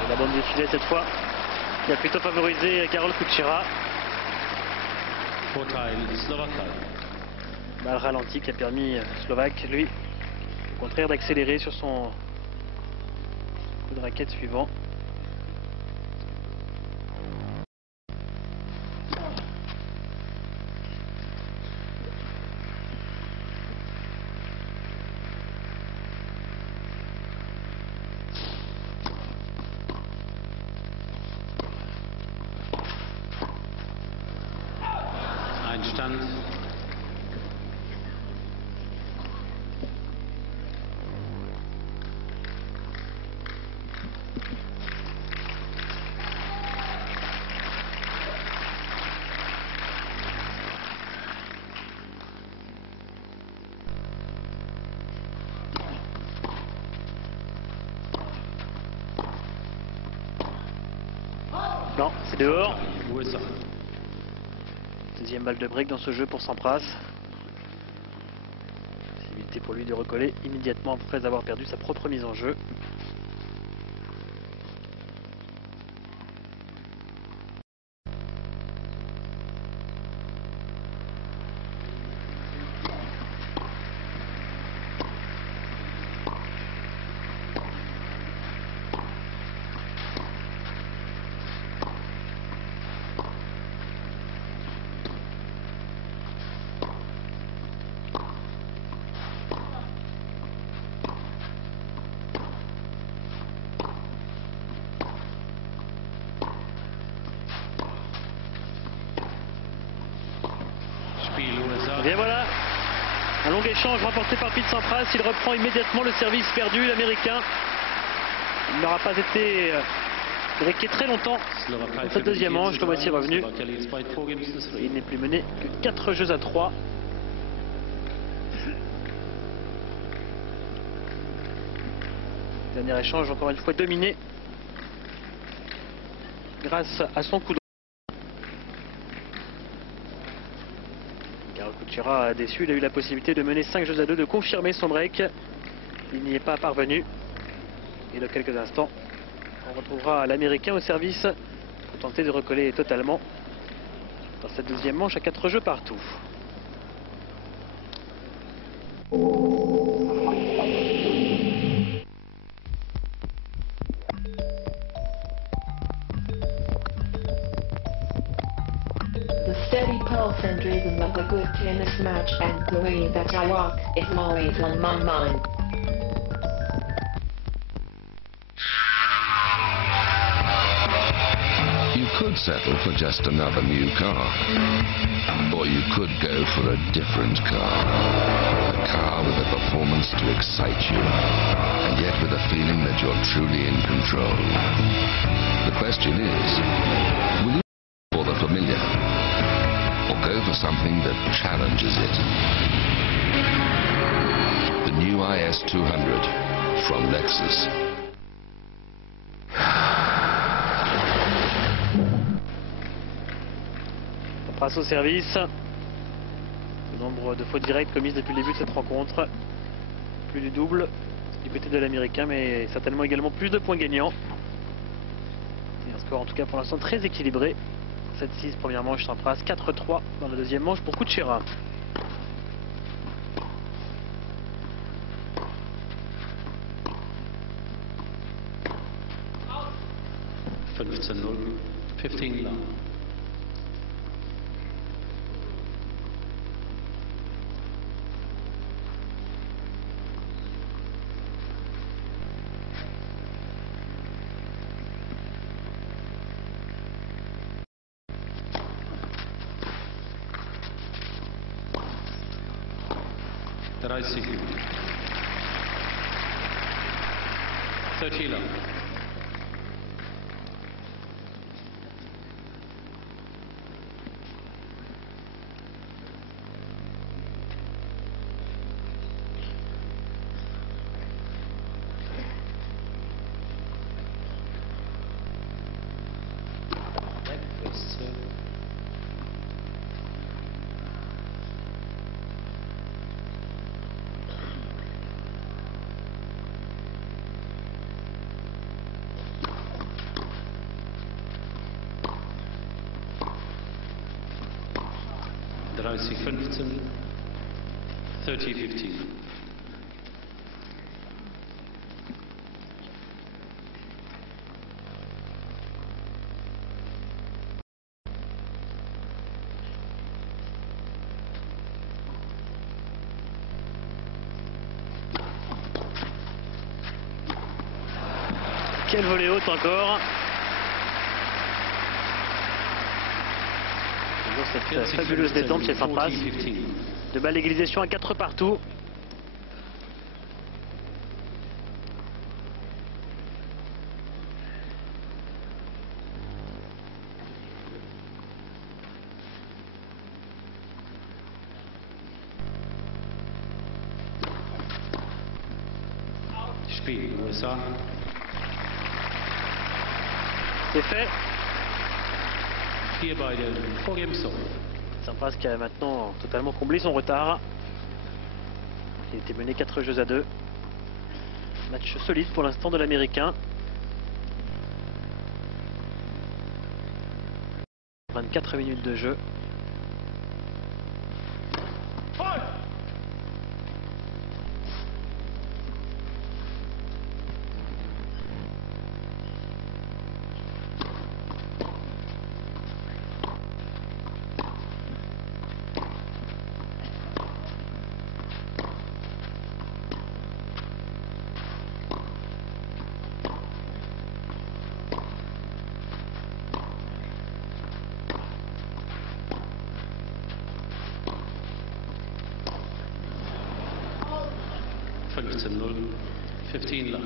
Et la bande défilée cette fois qui a plutôt favorisé Karol Kuchera. Balle ralenti qui a permis Slovaque, lui, au contraire, d'accélérer sur son coup de raquette suivant. Einstand. Non, c'est dehors. USA. Deuxième balle de break dans ce jeu pour Sampras. Possibilité pour lui de recoller immédiatement après avoir perdu sa propre mise en jeu. Et voilà, un long échange remporté par Pete Sampras. Il reprend immédiatement le service perdu, l'Américain. Il n'aura pas été breaké très longtemps dans cette deuxième manche. Le voici revenu. Il n'est plus mené que 4 jeux à 3. Dernier échange encore une fois dominé grâce à son coup de Kuchera a déçu, il a eu la possibilité de mener 5 jeux à 2, de confirmer son break. Il n'y est pas parvenu. Et dans quelques instants, on retrouvera l'Américain au service pour tenter de recoller totalement dans cette deuxième manche à 4 jeux partout. The steady pulse and rhythm of a good tennis match and the way that I walk is always on my mind. You could settle for just another new car. Or you could go for a different car. A car with a performance to excite you, and yet with a feeling that you're truly in control. The question is, will you the familiar, or go for something that challenges it? The new IS-200 from Lexus. On passe au service. Le nombre de fautes directes commises depuis le début de cette rencontre. Plus du double du côté de l'américain, mais certainement également plus de points gagnants. Et un score en tout cas pour l'instant très équilibré. 7-6 première manche Sampras, 4-3 dans la deuxième manche pour Kuchera. $15-0, 15 love. Racing. 30 love. Draußen 15, 30-15. Quelle volée haute encore. Cette fabuleuse détente chez Sampras. De balles d'égalisation à 4 partout. Spiel, USA. C'est fait. Hier bei den Vorgeben-Song. Sampras qui a maintenant totalement comblé son retard. Il était mené 4-2. Match solide pour l'instant de l'américain. 24 minutes de jeu. $15-0, 15 love.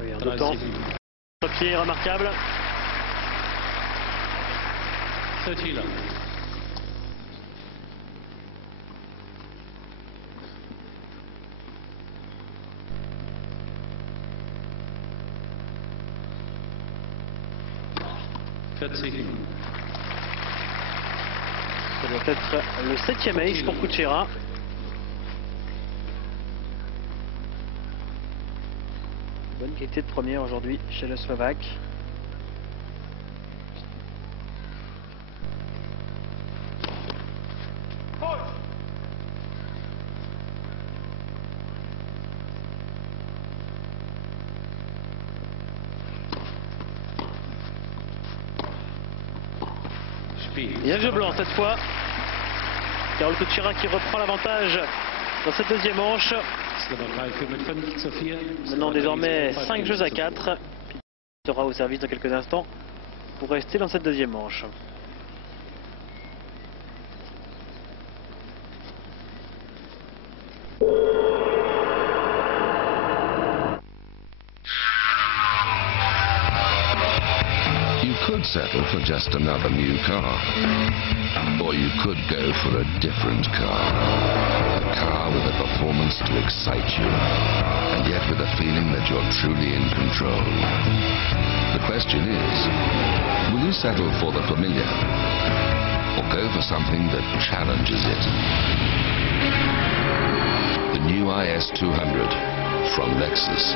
Oui, en deux temps. Pied remarquable. 30 love. Ça doit être le 7e ace pour Kuchera. Bonne qualité de première aujourd'hui chez le Slovaque. Bien le jeu blanc cette fois. Karol Kuchera qui reprend l'avantage dans cette deuxième manche. Maintenant désormais 5 jeux à 4. Sera au service dans quelques instants pour rester dans cette deuxième manche. You could settle for just another new car. Or you could go for a different car. A car with a performance to excite you. And yet with a feeling that you're truly in control. The question is, will you settle for the familiar? Or go for something that challenges it? The new IS200 from Lexus.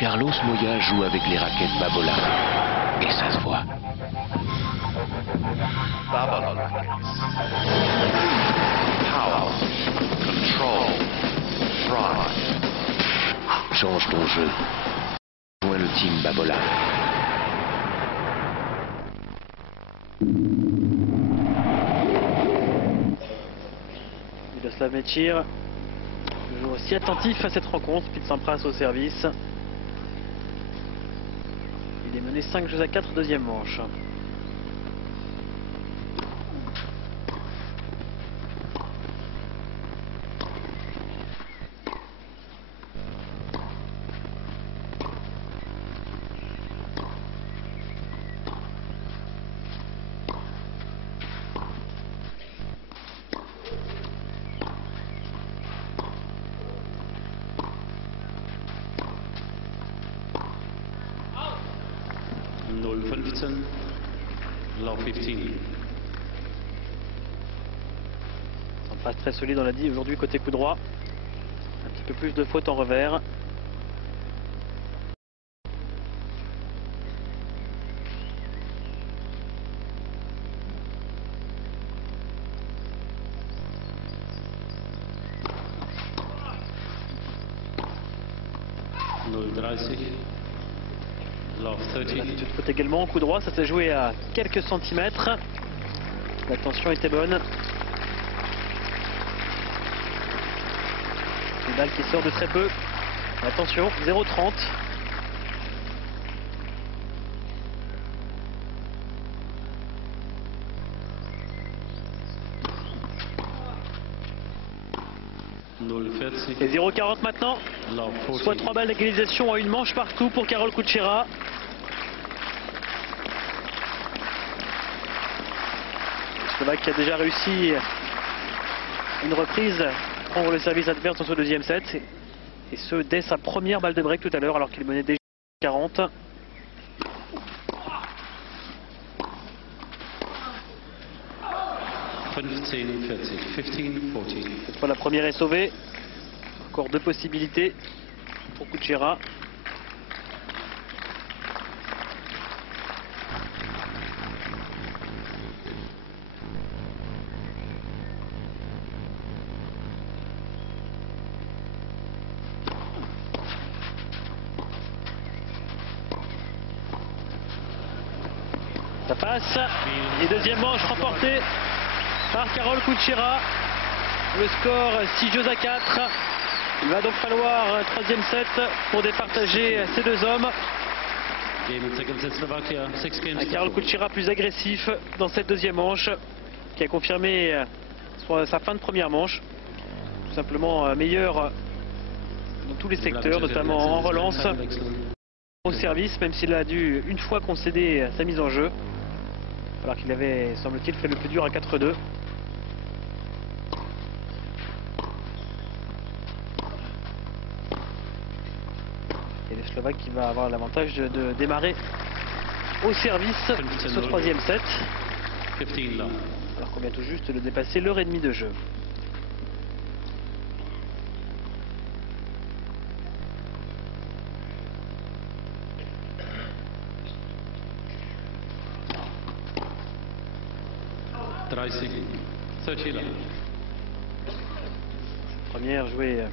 Carlos Moya joue avec les raquettes Babolat. Et ça se voit. Babolat rackets. Power. Control. Drive. Change ton jeu. Joins le team Babolat. Miroslav Mečír, toujours aussi attentif à cette rencontre. Pete Sampras au service. Il est mené 5-4, deuxième manche. Love 15. Sampras très solide, on l'a dit, aujourd'hui côté coup droit. Un petit peu plus de fautes en revers. L'attitude faute également, coup droit, ça s'est joué à quelques centimètres. La tension était bonne. Une balle qui sort de très peu. Attention, 0,30. Et 0,40 maintenant. Soit 3 balles d'égalisation à une manche partout pour Karol Kučera. Le Slovaque qui a déjà réussi une reprise, prendre le service adverse dans ce deuxième set. Et ce, dès sa première balle de break tout à l'heure, alors qu'il menait déjà 40. Cette fois la première est sauvée. Encore deux possibilités pour Kučera. Ça passe. Et deuxième manche remportée par Karol Kučera. Le score 6-4. Il va donc falloir un troisième set pour départager ces deux hommes. Un Karol Kučera plus agressif dans cette deuxième manche, qui a confirmé sa fin de première manche. Tout simplement meilleur dans tous les secteurs, notamment en relance, au service, même s'il a dû une fois concéder sa mise en jeu, alors qu'il avait, semble-t-il, fait le plus dur à 4-2. Et le Slovaque qui va avoir l'avantage de démarrer au service ce troisième set. Alors qu'on vient tout juste de dépasser l'heure et demie de jeu. Première jouée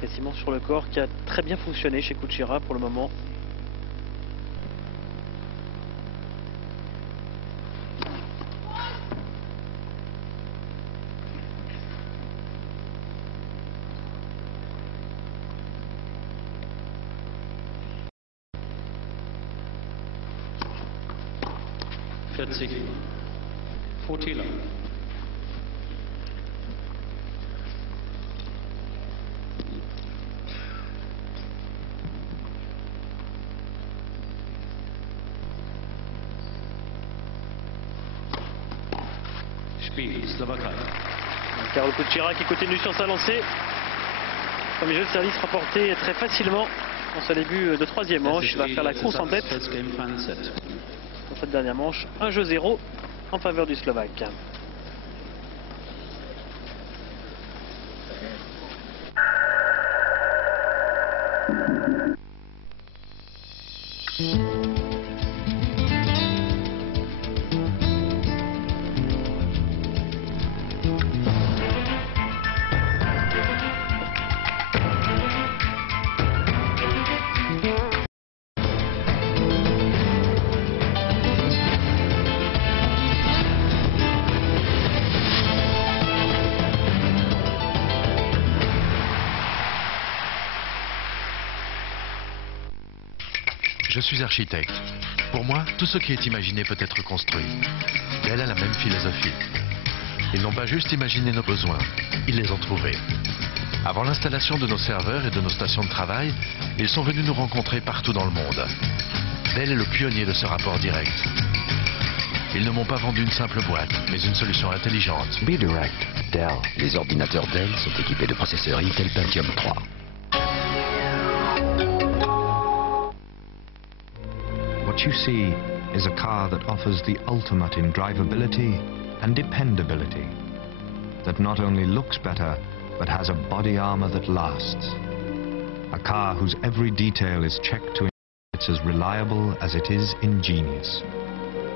quasiment sur le corps, qui a très bien fonctionné chez Kučera pour le moment. 40, 40 lang. Spiel, Slovaquie. Carlo Kuchera qui continue sur sa lancée. Premier jeu de service remporté très facilement dans ce début de troisième manche. Il va faire la course en tête dans cette dernière manche. 1-0 en faveur du Slovaque. Je suis architecte. Pour moi, tout ce qui est imaginé peut être construit. Elle a la même philosophie. Ils n'ont pas juste imaginé nos besoins, ils les ont trouvés. Avant l'installation de nos serveurs et de nos stations de travail, ils sont venus nous rencontrer partout dans le monde. Dell est le pionnier de ce rapport direct. Ils ne m'ont pas vendu une simple boîte, mais une solution intelligente. B-Direct, Dell. Les ordinateurs Dell sont équipés de processeurs Intel Pentium 3. What you see is a car that offers the ultimate in drivability and dependability. That not only looks better, but has a body armor that lasts. A car whose every detail is checked to ensure it's as reliable as it is ingenious.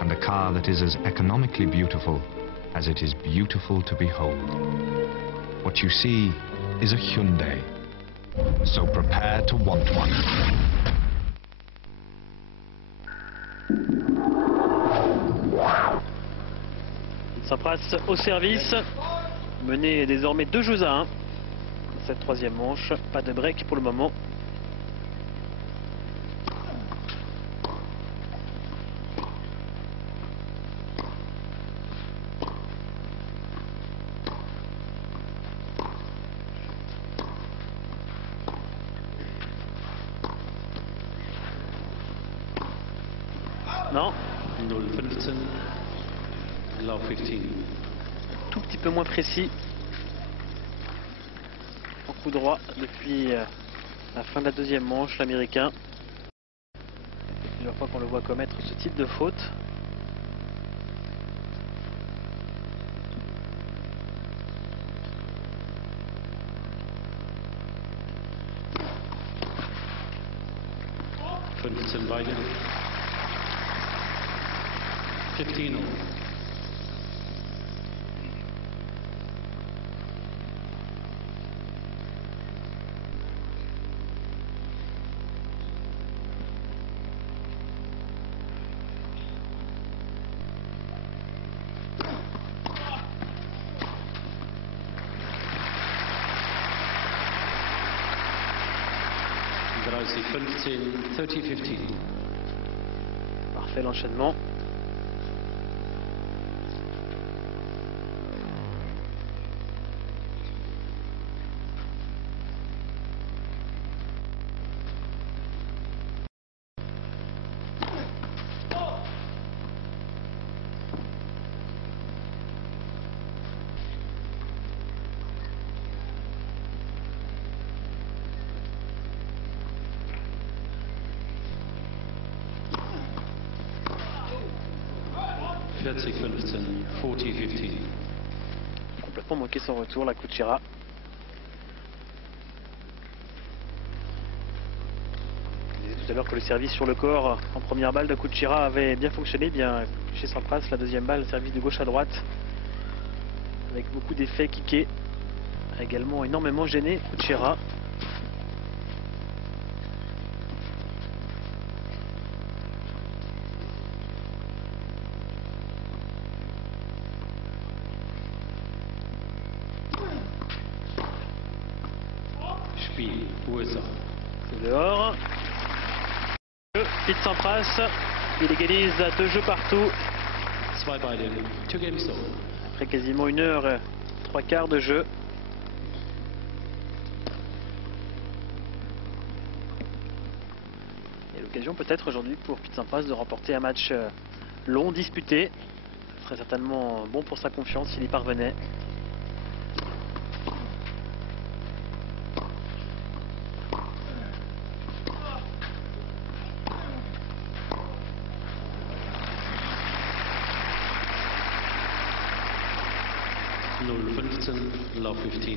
And a car that is as economically beautiful as it is beautiful to behold. What you see is a Hyundai. So prepare to want one. Sampras au service, mené désormais 2-1. Cette troisième manche, pas de break pour le moment. Non. 0-15. Low 15. Tout petit peu moins précis en coup droit depuis la fin de la deuxième manche, l'américain. Plusieurs fois qu'on le voit commettre ce type de faute. Biden. 15 all. Draußen 15, 30-15. Parfait l'enchaînement. Complètement manqué son retour, la Kuchera. Je disais tout à l'heure que le service sur le corps en première balle de Kuchera avait bien fonctionné, bien chez Sampras. La deuxième balle, service de gauche à droite, avec beaucoup d'effets kickés, a également énormément gêné Kuchera. C'est dehors. Pete Sampras, il égalise à 2 jeux partout 2 beide, 2 games so. Après quasiment 1 heure 3 quarts de jeu. Et l'occasion peut-être aujourd'hui pour Pete Sampras de remporter un match long, disputé. Ce serait certainement bon pour sa confiance s'il y parvenait. Love 15.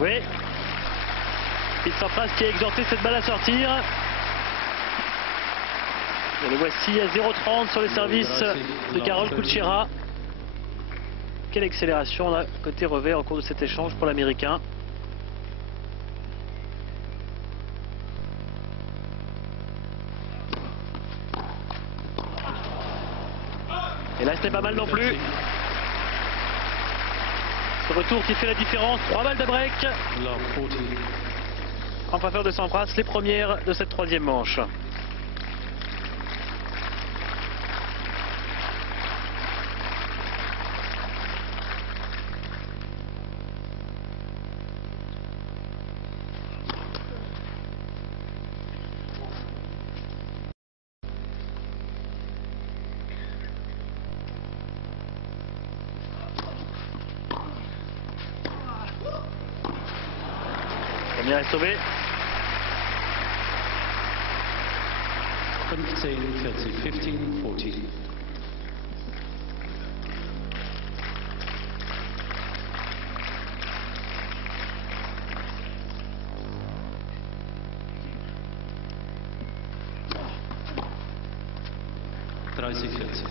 Oui, Pete Sampras qui a exhorté cette balle à sortir. Et le voici à 0,30 sur les services de Karol Kuchera. Quelle accélération là, côté revers au cours de cet échange pour l'Américain. Et là ce n'est pas mal non plus. Ce retour qui fait la différence, 3 balles de break en faveur de Sampras, les premières de cette 3e manche. Première est sauvée. 15, 40, 15, 14.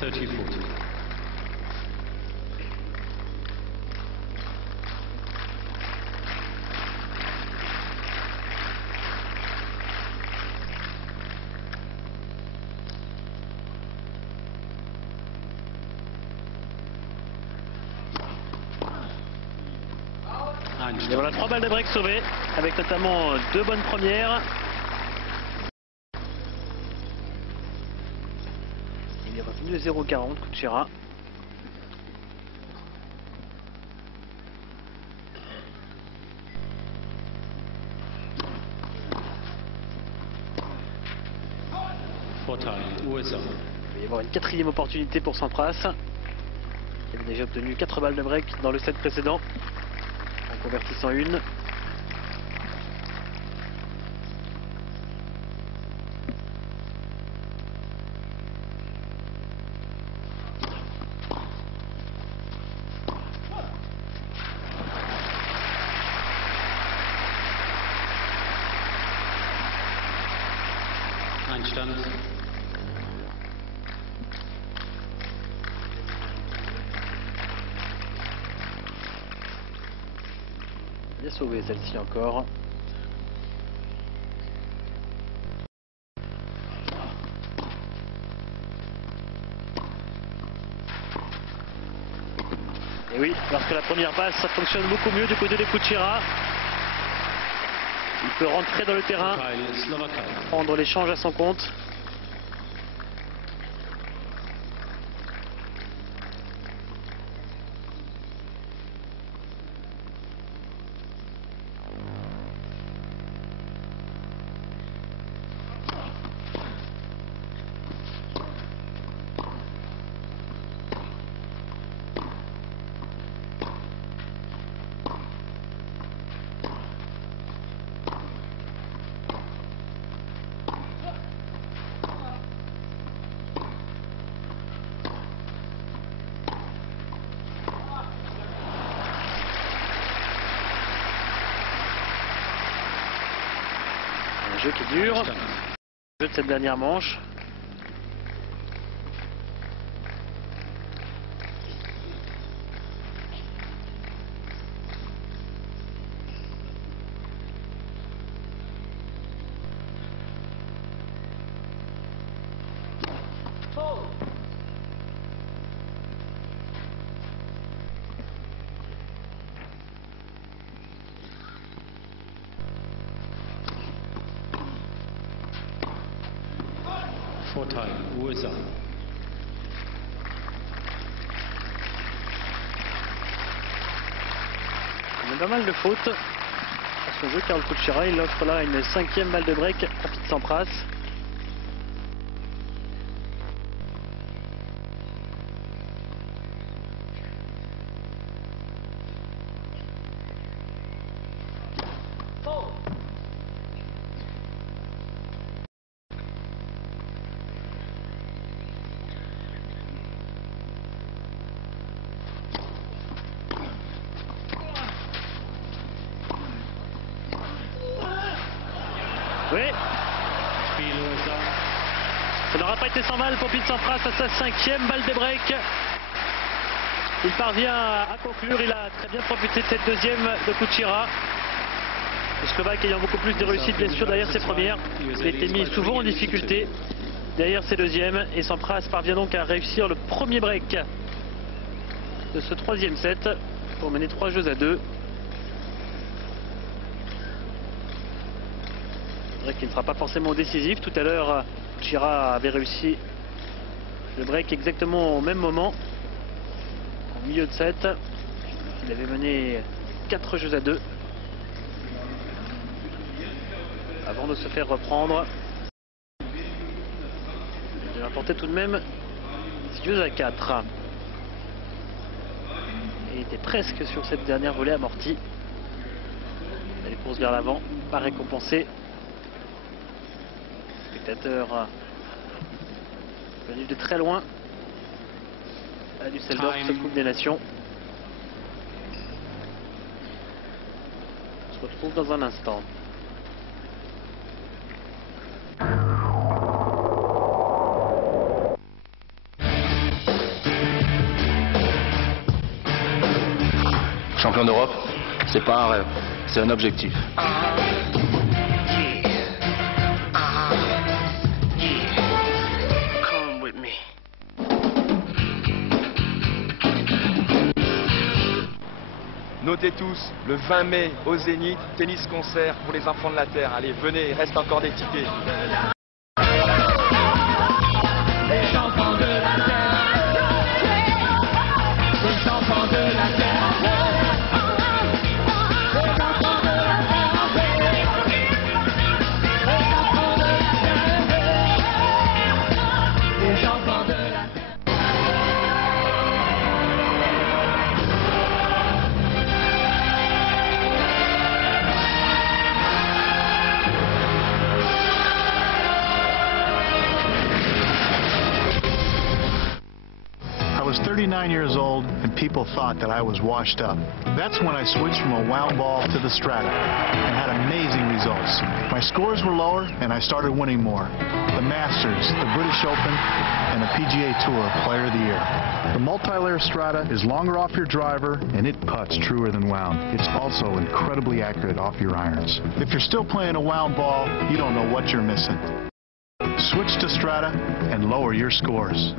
Dreißig, 40. 30, 40. Et voilà 3 balles de break sauvées, avec notamment 2 bonnes premières. Il est revenu de 0,40 Kuchera. Vorteil, USA. Il va y avoir une 4e opportunité pour Sampras. Il a déjà obtenu 4 balles de break dans le set précédent, en convertissant une. Einstand. Bien sauvé celle-ci encore. Et oui, lorsque la première passe, ça fonctionne beaucoup mieux du côté de Kuchera. Il peut rentrer dans le terrain, prendre l'échange à son compte. Un jeu qui dure. Le jeu de cette dernière manche. For time, USA. Il y a pas mal de fautes dans ce jeu. Carol Kuchera, il offre là une 5e balle de break à Pete Sampras. Oui. Ça n'aura pas été sans mal pour Pete Sampras à sa 5e balle de break. Il parvient à conclure, il a très bien profité de cette 2e de Kuchera. Le Slovaque ayant beaucoup plus de réussite bien sûr derrière ses premières. Il a été mis souvent en difficulté derrière ses 2e et Sampras parvient donc à réussir le premier break de ce 3e set pour mener 3-2. Qui ne sera pas forcément décisif. Tout à l'heure, Kuchera avait réussi le break exactement au même moment, en milieu de set. Il avait mené 4-2 avant de se faire reprendre. Il a remporté tout de même 6-4. Et il était presque sur cette dernière volée amortie. Les courses vers l'avant, pas récompensé. Spectateurs venus de très loin à Düsseldorf, cette Coupe des Nations. On se retrouve dans un instant. Champion d'Europe, c'est pas un rêve, c'est un objectif. Notez tous, le 20 mai au Zénith, tennis concert pour les enfants de la Terre. Allez, venez, il reste encore des tickets. Les enfants de la Terre, les enfants de la Terre, les enfants de la Terre, les enfants de la Terre. I was 39 years old and people thought that I was washed up. That's when I switched from a wound ball to the Strata and had amazing results. My scores were lower and I started winning more. The Masters, the British Open, and the PGA Tour Player of the Year. The multi-layer Strata is longer off your driver and it putts truer than wound. It's also incredibly accurate off your irons. If you're still playing a wound ball, you don't know what you're missing. Switch to Strata and lower your scores.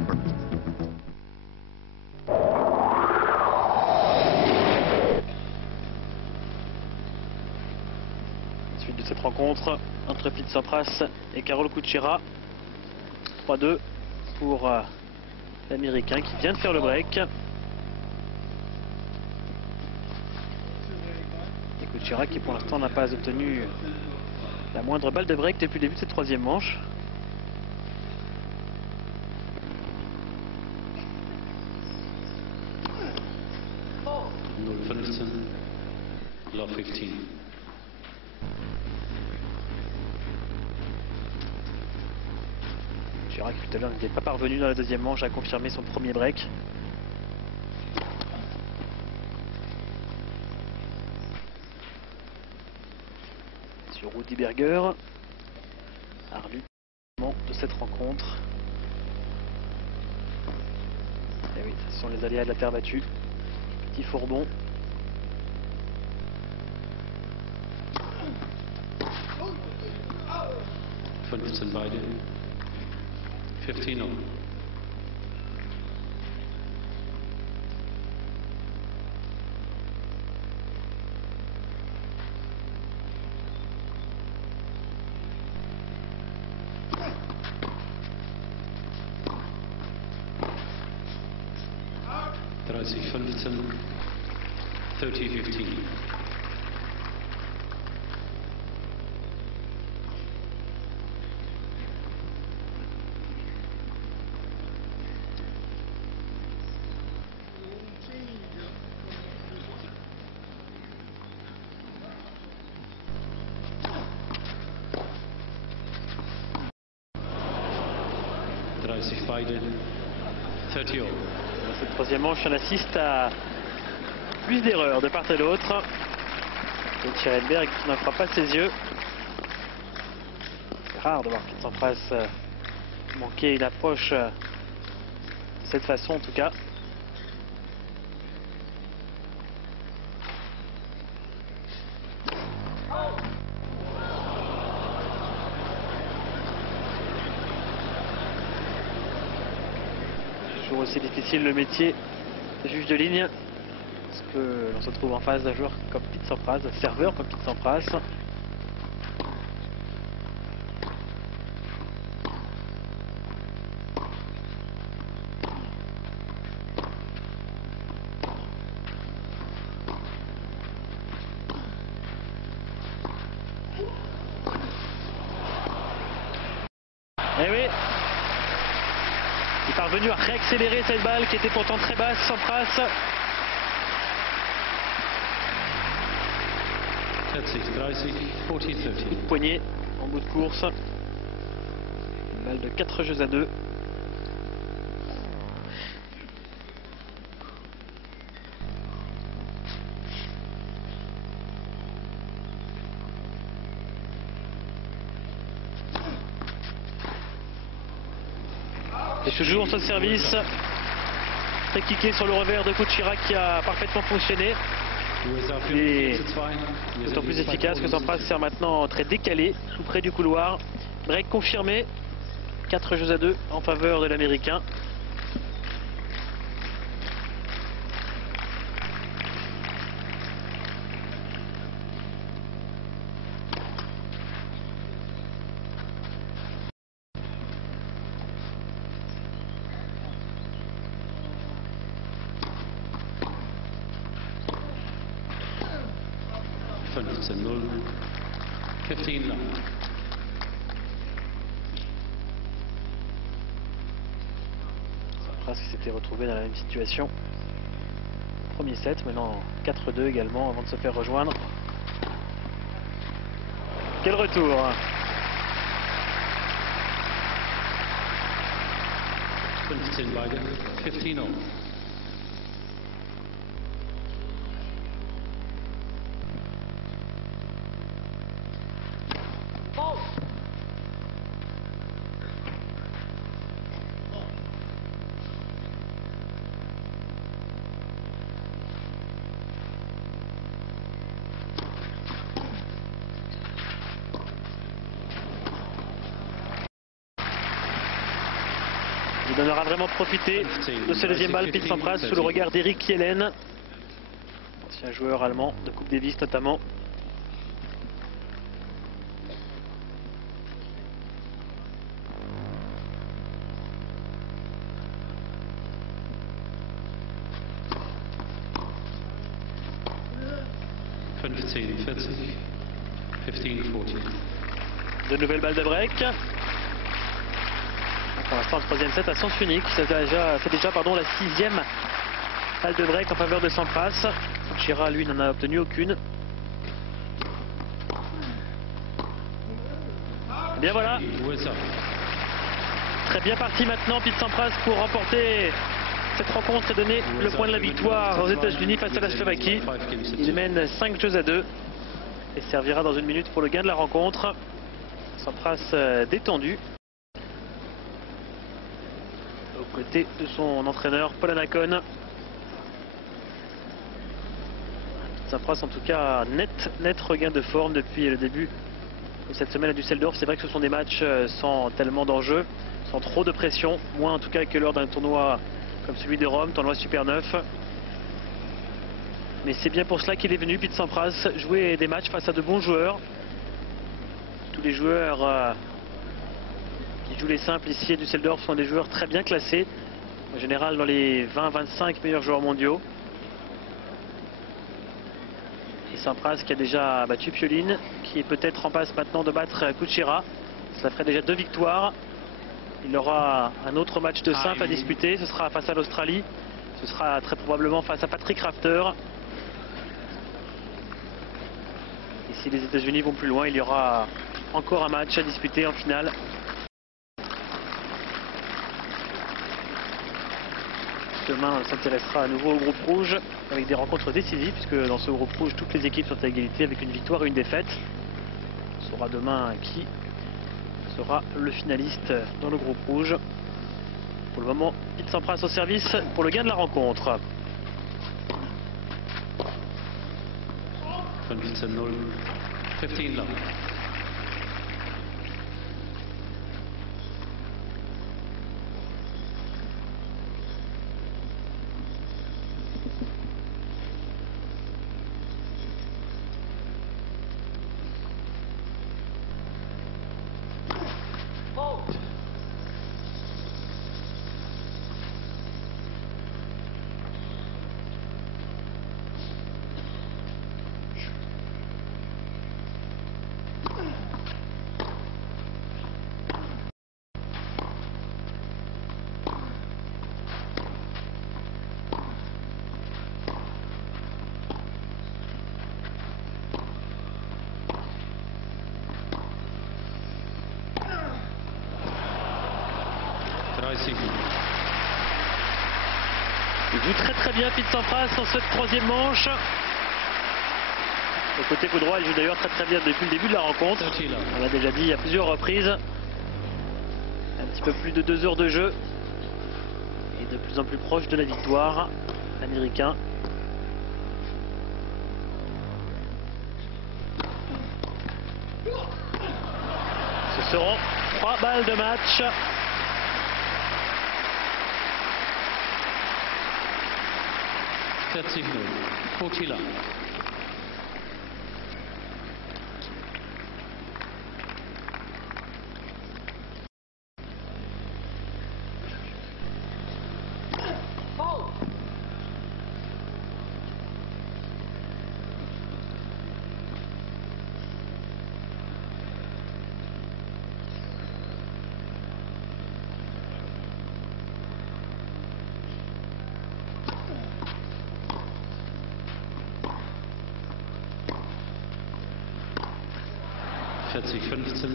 Suite de cette rencontre entre Pete Sampras et Carol Kuchera. 3-2 pour l'Américain qui vient de faire le break. Et Kuchera qui pour l'instant n'a pas obtenu la moindre balle de break depuis le début de cette 3e manche. Love 15. Kuchera qui tout à l'heure n'était pas parvenu dans la 2e manche à confirmer son premier break. Sur Rudy Berger, arbitre de cette rencontre. Et oui, ce sont les aléas de la terre battue. Petit fourbon. Ferguson Biden. 15 all. 30, 15, 30, 15. Beide 30 all. Dans cette troisième manche, on assiste à plus d'erreurs de part et d'autre. Et Tjeredberg qui n'en fera pas ses yeux. C'est rare de voir Pete Sampras manquer une approche de cette façon en tout cas. Toujours aussi difficile le métier de juge de ligne, parce que l'on se trouve en face d'un joueur comme Pete Sampras, d'un serveur comme Pete Sampras. Eh oui, il est parvenu à réaccélérer cette balle qui était pourtant très basse, Sampras. 40, 30. Poignet en bout de course. Une balle de 4 jeux à 2. Et toujours ce service très kické sur le revers de Kuchera qui a parfaitement fonctionné. Et d'autant plus efficace que Sampras sert maintenant très décalé, tout près du couloir. Break confirmé, 4 jeux à 2 en faveur de l'Américain. Sampras qui s'était retrouvé dans la même situation. Premier set, maintenant 4-2 également avant de se faire rejoindre. Quel retour! Beide 15 all. Il en aura vraiment profité de ce deuxième balle, Pete Sampras, sous le regard d'Eric Kielen, ancien joueur allemand de Coupe Davis notamment. De nouvelles balles de break. Pour l'instant, le troisième set à sens unique. C'est déjà la 6e balle de break en faveur de Sampras. Kuchera, lui, n'en a obtenu aucune. Et bien voilà. Très bien parti maintenant, Pete Sampras, pour remporter cette rencontre et donner le point de la victoire aux États-Unis face à la Slovaquie. Il mène 5 jeux à 2 et servira dans une minute pour le gain de la rencontre. Sampras détendu aux côtés de son entraîneur Paul Annacone. Sampras en tout cas net regain de forme depuis le début de cette semaine à Düsseldorf. C'est vrai que ce sont des matchs sans tellement d'enjeux, sans trop de pression, moins en tout cas que lors d'un tournoi comme celui de Rome, tournoi Super 9. Mais c'est bien pour cela qu'il est venu, Pete Sampras, jouer des matchs face à de bons joueurs. Tous les joueurs qui jouent les simples ici à Düsseldorf sont des joueurs très bien classés. En général dans les 20-25 meilleurs joueurs mondiaux. Et Sampras qui a déjà battu Pioline, qui est peut-être en passe maintenant de battre Kuchera. Cela ferait déjà 2 victoires. Il aura un autre match de simple à disputer. Ce sera face à l'Australie. Ce sera très probablement face à Patrick Rafter. Et si les États-Unis vont plus loin, il y aura encore un match à disputer en finale. Demain, on s'intéressera à nouveau au groupe rouge avec des rencontres décisives, puisque dans ce groupe rouge, toutes les équipes sont à égalité avec une victoire et une défaite. On saura demain qui sera le finaliste dans le groupe rouge. Pour le moment, Pete Sampras au service pour le gain de la rencontre. 15-0, 15 love. Il joue très bien Pete Sampras dans cette troisième manche. Au côté coup droit, il joue d'ailleurs très bien depuis le début de la rencontre. On l'a déjà dit à plusieurs reprises. Un petit peu plus de 2 heures de jeu. Et de plus en plus proche de la victoire. Américain. Ce seront 3 balles de match. Signal, 40 love. Schätze 15,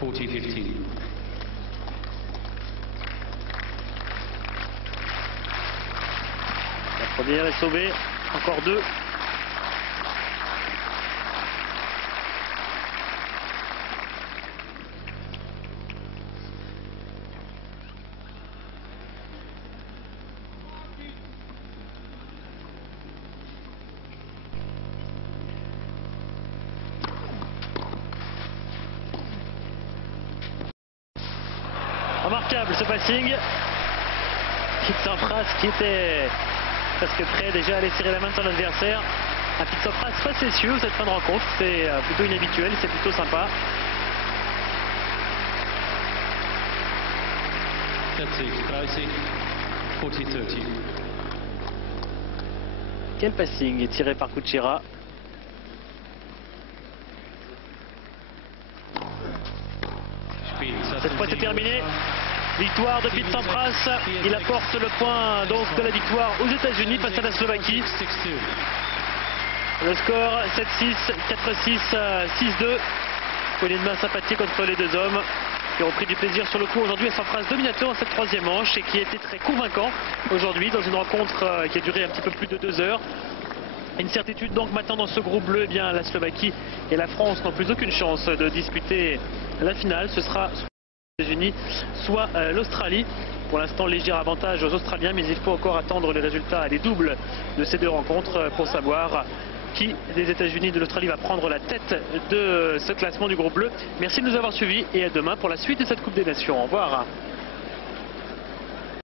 40-15. La première est sauvée, encore 2. Remarquable ce passing. Pete Sampras qui était presque prêt déjà à aller serrer la main de son adversaire. Un Pete Sampras facétieux cette fin de rencontre. C'est plutôt inhabituel, c'est plutôt sympa. Quel passing est tiré par Kuchera. Cette fois c'est terminé. Victoire de Pete Sampras. Il apporte le point donc de la victoire aux États-Unis face à la Slovaquie. Le score 7-6, 4-6, 6-2. Poignée de main sympathique entre les deux hommes qui ont pris du plaisir sur le coup aujourd'hui. Sampras dominateur dans cette troisième manche et qui a été très convaincant aujourd'hui dans une rencontre qui a duré un petit peu plus de 2 heures. Une certitude donc maintenant dans ce groupe bleu, eh bien la Slovaquie et la France n'ont plus aucune chance de disputer la finale. Ce sera soit les États-Unis, soit l'Australie. Pour l'instant, léger avantage aux Australiens, mais il faut encore attendre les résultats et les doubles de ces 2 rencontres pour savoir qui des États-Unis et de l'Australie va prendre la tête de ce classement du groupe bleu. Merci de nous avoir suivis et à demain pour la suite de cette Coupe des Nations. Au revoir.